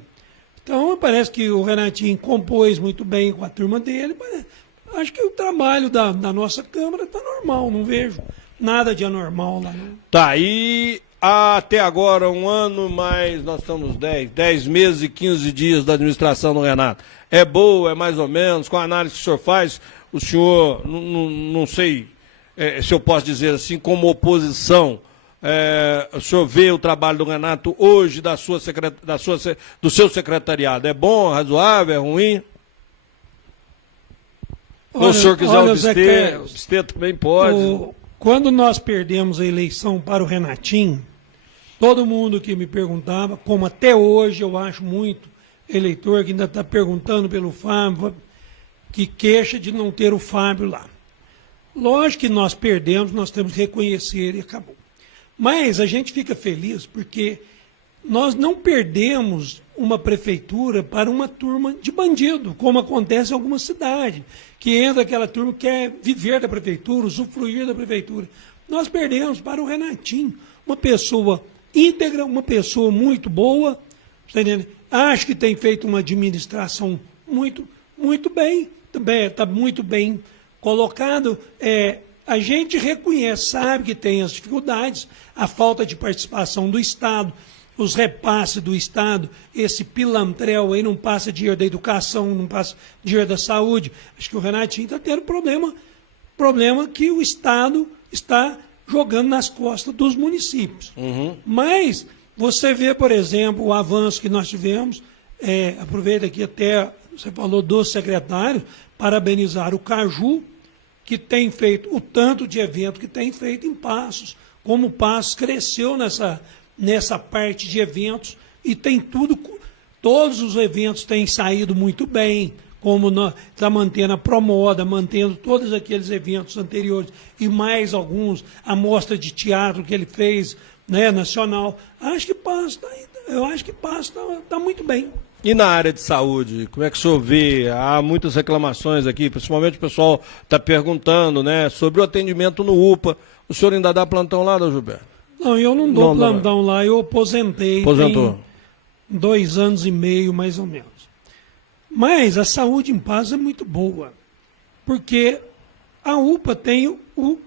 Então, parece que o Renatinho compôs muito bem com a turma dele, mas acho que o trabalho da nossa Câmara está normal, não vejo nada de anormal lá. Não. Tá, e até agora, um ano, mas nós estamos 10 meses e 15 dias da administração do Renato. É boa, é mais ou menos? Com a análise que o senhor faz, o senhor, não sei se eu posso dizer assim, como oposição, o senhor vê o trabalho do Renato hoje, do seu secretariado? É bom, razoável, é ruim? Olha, ou o senhor quiser o obster também pode. Quando nós perdemos a eleição para o Renatinho, todo mundo que me perguntava, como até hoje eu acho muito eleitor que ainda está perguntando pelo Fábio, que queixa de não ter o Fábio lá. Lógico que nós perdemos, nós temos que reconhecer e acabou. Mas a gente fica feliz porque nós não perdemos uma prefeitura para uma turma de bandido, como acontece em algumas cidades, que entra aquela turma que quer viver da prefeitura, usufruir da prefeitura. Nós perdemos para o Renatinho, uma pessoa íntegra, uma pessoa muito boa, tá entendendo? Acho que tem feito uma administração muito bem, está muito bem colocado. A gente reconhece, sabe que tem as dificuldades, a falta de participação do Estado, os repasses do Estado, esse pilantrel aí não passa dinheiro da educação, não passa dinheiro da saúde. Acho que o Renatinho está tendo problema que o Estado está jogando nas costas dos municípios. Uhum. Mas você vê, por exemplo, o avanço que nós tivemos, aproveita aqui até, você falou do secretário, parabenizar o Caju, que tem feito o tanto de evento que tem feito em Passos, como o Passos cresceu nessa parte de eventos e tem todos os eventos têm saído muito bem, como está mantendo a Promoda, mantendo todos aqueles eventos anteriores e mais alguns, a mostra de teatro que ele fez, né, nacional. Acho que Passos está muito bem. E na área de saúde, como é que o senhor vê? Há muitas reclamações aqui, principalmente o pessoal está perguntando, né, sobre o atendimento no UPA. O senhor ainda dá plantão lá, doutor Gilberto? Não, eu não dou plantão lá, eu aposentei. Aposentou? Tem 2 anos e meio, mais ou menos. Mas a saúde em Paz é muito boa, porque a UPA tem o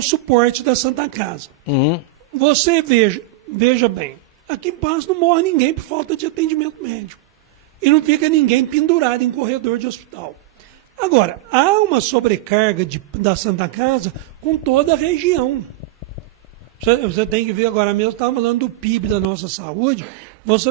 suporte da Santa Casa. Uhum. Você veja bem, aqui em Paz não morre ninguém por falta de atendimento médico. E não fica ninguém pendurado em corredor de hospital. Agora, há uma sobrecarga da Santa Casa com toda a região. Você tem que ver agora mesmo, estava falando do PIB da nossa saúde, você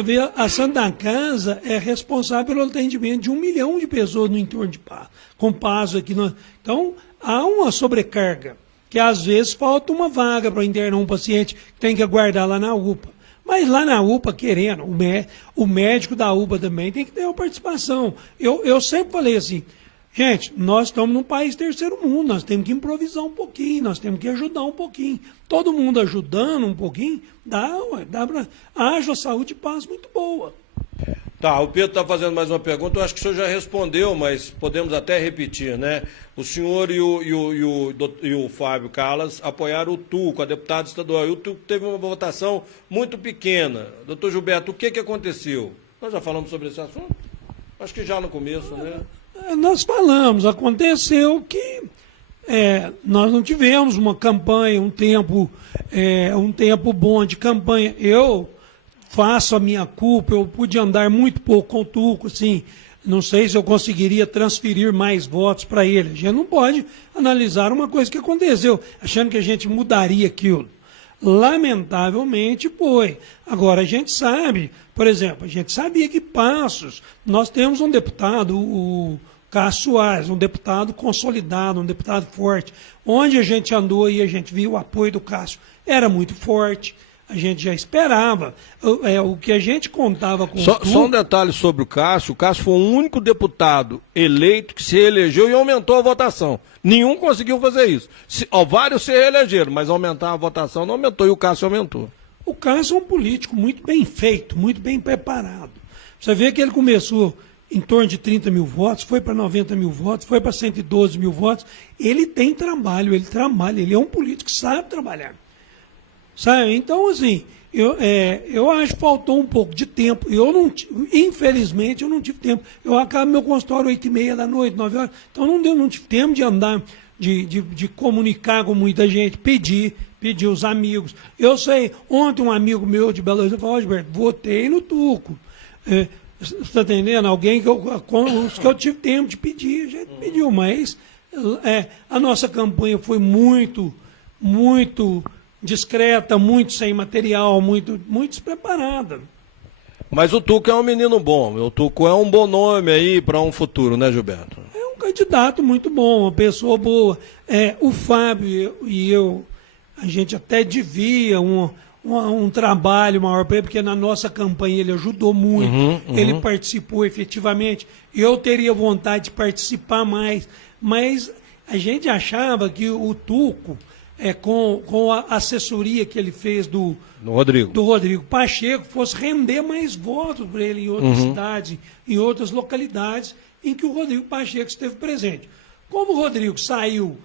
vê, a Santa Casa é responsável pelo atendimento de 1 milhão de pessoas no entorno de Paz, com Paz aqui. Então, há uma sobrecarga, que às vezes falta uma vaga para internar um paciente que tem que aguardar lá na UPA. Mas lá na UPA, querendo, o médico da UPA também tem que ter uma participação. Eu sempre falei assim, gente, nós estamos num país terceiro mundo, nós temos que improvisar um pouquinho, nós temos que ajudar um pouquinho. Todo mundo ajudando um pouquinho, dá para... Haja saúde e paz muito boa. Tá, o Pedro está fazendo mais uma pergunta, eu acho que o senhor já respondeu, mas podemos até repetir, né? O senhor e o Fábio Callas apoiaram o Tuco, a deputada estadual, e o Tuco teve uma votação muito pequena. Doutor Gilberto, o que aconteceu? Nós já falamos sobre esse assunto? Acho que já no começo, né? Nós falamos, aconteceu que nós não tivemos uma campanha, um tempo bom de campanha. Eu faço a minha culpa, eu pude andar muito pouco com o Tuco, assim, não sei se eu conseguiria transferir mais votos para ele. A gente não pode analisar uma coisa que aconteceu, achando que a gente mudaria aquilo. Lamentavelmente foi. Agora, a gente sabe, por exemplo, a gente sabia que Passos, nós temos um deputado, o Cássio Soares, um deputado consolidado, um deputado forte. Onde a gente andou e a gente viu o apoio do Cássio, era muito forte. A gente já esperava. O que a gente contava com só um detalhe sobre o Cássio. O Cássio foi o único deputado eleito que se reelegeu e aumentou a votação. Nenhum conseguiu fazer isso. Vários se reelegeram, mas aumentar a votação não aumentou e o Cássio aumentou. O Cássio é um político muito bem feito, muito bem preparado. Você vê que ele começou em torno de 30 mil votos, foi para 90 mil votos, foi para 112 mil votos. Ele tem trabalho, ele trabalha, ele é um político que sabe trabalhar. Sabe? Então, assim, eu acho que faltou um pouco de tempo. Infelizmente, eu não tive tempo. Eu acabo meu consultório 8h30 da noite, 9 horas. Então, não tive tempo de andar, de comunicar com muita gente, pedir os amigos. Eu sei, ontem um amigo meu de Belo Horizonte falou: Gilberto, votei no Tuco. Você está entendendo? Alguém que eu tive tempo de pedir, a gente pediu, mas a nossa campanha foi muito discreta, muito sem material, muito despreparada. Mas o Tuco é um menino bom, o Tuco é um bom nome aí para um futuro, né, Gilberto? É um candidato muito bom, uma pessoa boa. O Fábio e eu, a gente até devia um trabalho maior para ele, porque na nossa campanha ele ajudou muito, ele participou efetivamente. Eu teria vontade de participar mais, mas a gente achava que o Tuco, com a assessoria que ele fez do Rodrigo Pacheco, fosse render mais votos para ele em outras cidades, em outras localidades em que o Rodrigo Pacheco esteve presente. Como o Rodrigo saiu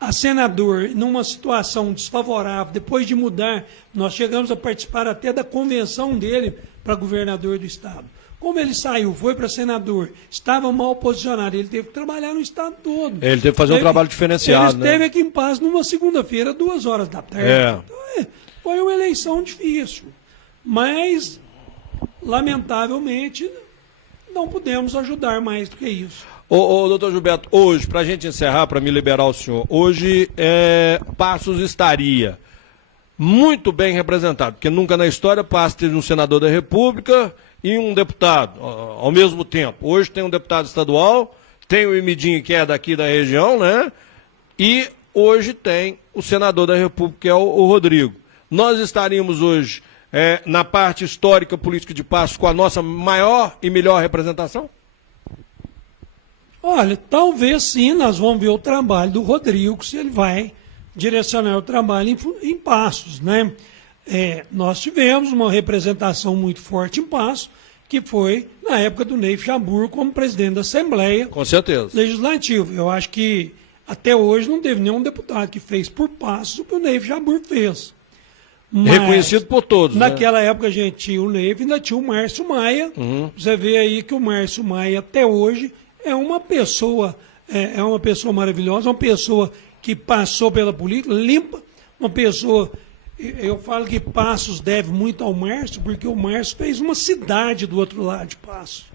a senador numa situação desfavorável, depois de mudar, nós chegamos a participar até da convenção dele para governador do estado. Como ele saiu, foi para senador, estava mal posicionado, ele teve que trabalhar no estado todo. Ele teve que fazer um trabalho diferenciado, ele esteve aqui em Paz numa segunda-feira, 2 horas da tarde. Então, foi uma eleição difícil. Mas, lamentavelmente, não pudemos ajudar mais do que isso. Doutor Gilberto, hoje, para a gente encerrar, para me liberar o senhor, hoje Passos estaria muito bem representado, porque nunca na história Passos teve um senador da República e um deputado ao mesmo tempo. Hoje tem um deputado estadual, tem o Imidinho, que é daqui da região, né? E hoje tem o senador da República, que é o Rodrigo. Nós estaríamos hoje na parte histórica política de Passos com a nossa maior e melhor representação? Olha, talvez sim, nós vamos ver o trabalho do Rodrigo, se ele vai direcionar o trabalho em Passos, né? Nós tivemos uma representação muito forte em Passos, que foi na época do Neif Jabbour como presidente da Assembleia Com certeza. Legislativa. Eu acho que até hoje não teve nenhum deputado que fez por Passos o que o Neif Jabbour fez. Mas, reconhecido por todos. Naquela época a gente tinha o Neif e ainda tinha o Márcio Maia. Você vê aí que o Márcio Maia até hoje é uma pessoa maravilhosa, uma pessoa que passou pela política, limpa, uma pessoa. Eu falo que Passos deve muito ao Márcio, porque o Márcio fez uma cidade do outro lado de Passos.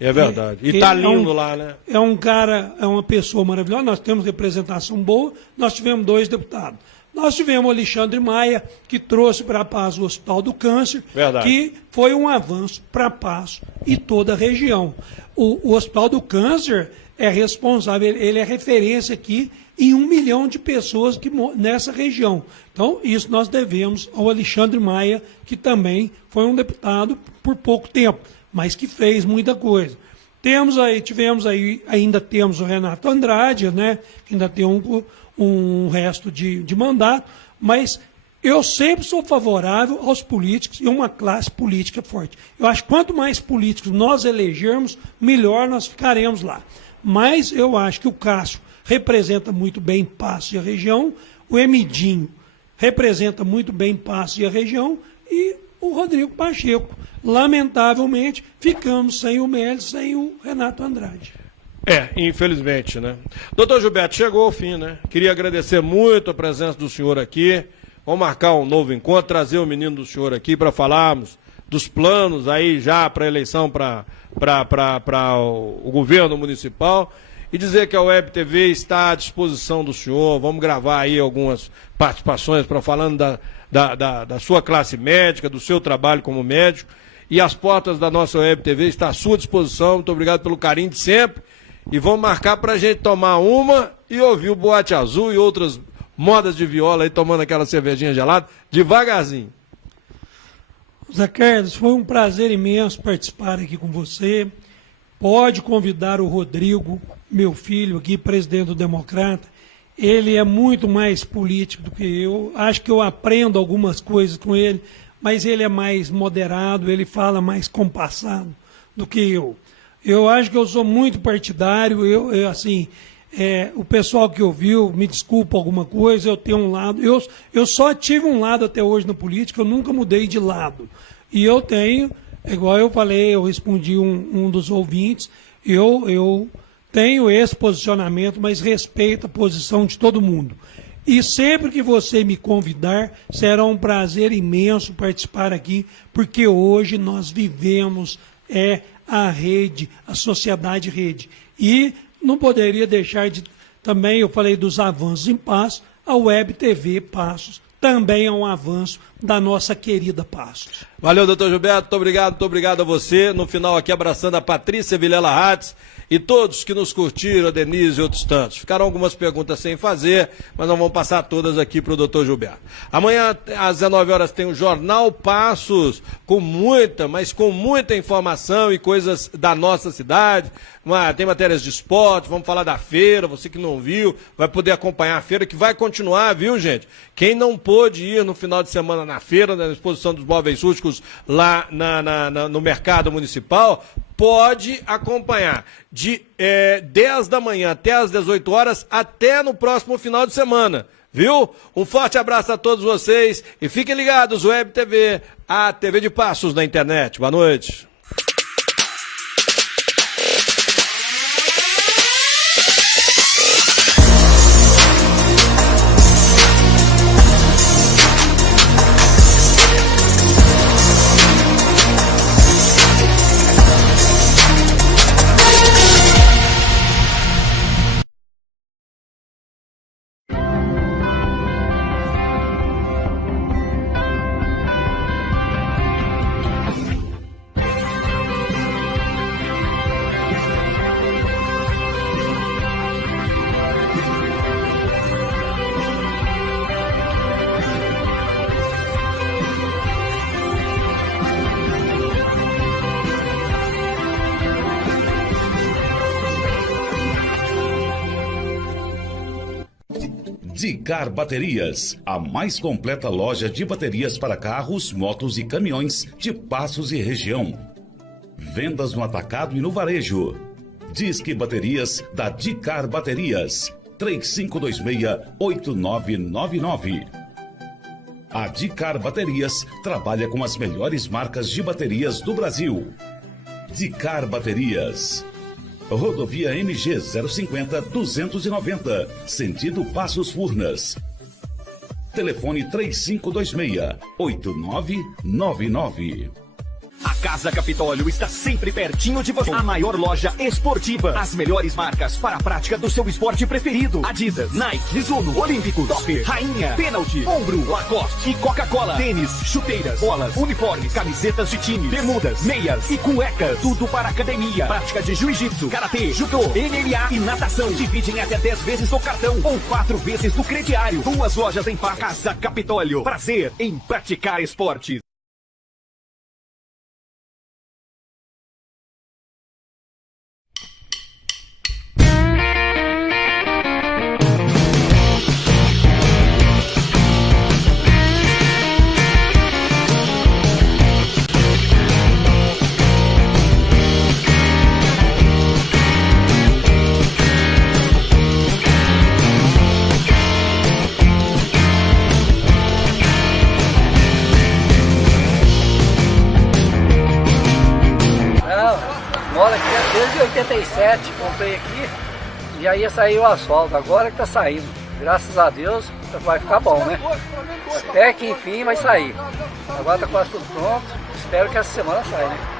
É verdade. E está lindo lá, né? É um cara, é uma pessoa maravilhosa, nós temos representação boa, nós tivemos 2 deputados. Nós tivemos o Alexandre Maia, que trouxe para Passos o Hospital do Câncer, que foi um avanço para Passos e toda a região. O Hospital do Câncer é responsável, ele é referência aqui em 1 milhão de pessoas nessa região. Então, isso nós devemos ao Alexandre Maia, que também foi um deputado por pouco tempo, mas que fez muita coisa. Ainda temos o Renato Andrade, né, que ainda tem um resto de mandato, mas Eu sempre sou favorável aos políticos e uma classe política forte. Eu acho que quanto mais políticos nós elegermos, melhor nós ficaremos lá. Mas eu acho que o Cássio representa muito bem Passos e a região, o Emidinho representa muito bem Passos e a região e o Rodrigo Pacheco. Lamentavelmente, ficamos sem o Mélis, sem o Renato Andrade. Infelizmente, né? Doutor Gilberto, chegou ao fim, né? Queria agradecer muito a presença do senhor aqui. Vamos marcar um novo encontro, trazer o menino do senhor aqui para falarmos dos planos aí já para a eleição para o governo municipal e dizer que a Web TV está à disposição do senhor. Vamos gravar aí algumas participações para falando da sua classe médica, do seu trabalho como médico. E as portas da nossa Web TV estão à sua disposição. Muito obrigado pelo carinho de sempre. E vamos marcar para a gente tomar uma e ouvir o Boate Azul e outras modas de viola aí, tomando aquela cervejinha gelada, devagarzinho. Zé Carlos, foi um prazer imenso participar aqui com você. Pode convidar o Rodrigo, meu filho aqui, presidente do Democrata. Ele é muito mais político do que eu. Acho que eu aprendo algumas coisas com ele, mas ele é mais moderado, ele fala mais compassado do que eu. Eu acho que eu sou muito partidário, o pessoal que ouviu, me desculpa alguma coisa, eu tenho um lado, eu só tive um lado até hoje na política, eu nunca mudei de lado. E eu tenho, igual eu falei, eu respondi um dos ouvintes, eu tenho esse posicionamento, mas respeito a posição de todo mundo. E sempre que você me convidar, será um prazer imenso participar aqui, porque hoje nós vivemos a rede, a sociedade rede. E não poderia deixar de... Também eu falei dos avanços em Passos, a Web TV Passos também é um avanço da nossa querida Passos. Valeu, doutor Gilberto, muito obrigado a você. No final aqui abraçando a Patrícia Vilela Hatz e todos que nos curtiram, a Denise e outros tantos. Ficaram algumas perguntas sem fazer, mas nós vamos passar todas aqui para o doutor Gilberto. Amanhã, às 19 horas, tem o Jornal Passos, com muita informação e coisas da nossa cidade. Tem matérias de esporte, vamos falar da feira, você que não viu, vai poder acompanhar a feira, que vai continuar, viu, gente? Quem não pôde ir no final de semana na feira, na exposição dos móveis rústicos lá no mercado municipal, pode acompanhar de 10 da manhã até as 18 horas, até no próximo final de semana, viu? Um forte abraço a todos vocês e fiquem ligados, Web TV, a TV de Passos na internet. Boa noite. Dicar Baterias, a mais completa loja de baterias para carros, motos e caminhões de Passos e região. Vendas no atacado e no varejo. Disque Baterias da Dicar Baterias, 3526-8999. A Dicar Baterias trabalha com as melhores marcas de baterias do Brasil. Dicar Baterias. Rodovia MG 050-290, sentido Passos Furnas. Telefone 3526-8999. A Casa Capitólio está sempre pertinho de você. A maior loja esportiva. As melhores marcas para a prática do seu esporte preferido. Adidas, Nike, Mizuno, Olímpicos, Topper, Rainha, Penalty, Ombro, Lacoste e Coca-Cola. Tênis, chuteiras, bolas, uniformes, camisetas de time, bermudas, meias e cuecas. Tudo para academia. Prática de jiu-jitsu, karatê, judô, MMA e natação. Divide em até 10 vezes no cartão ou 4 vezes no crediário. 2 lojas em Casa Capitólio. Prazer em praticar esportes. 87, comprei aqui e aí ia sair o asfalto, agora que tá saindo. Graças a Deus vai ficar bom, né? Até que enfim vai sair. Agora tá quase tudo pronto, espero que essa semana saia, né?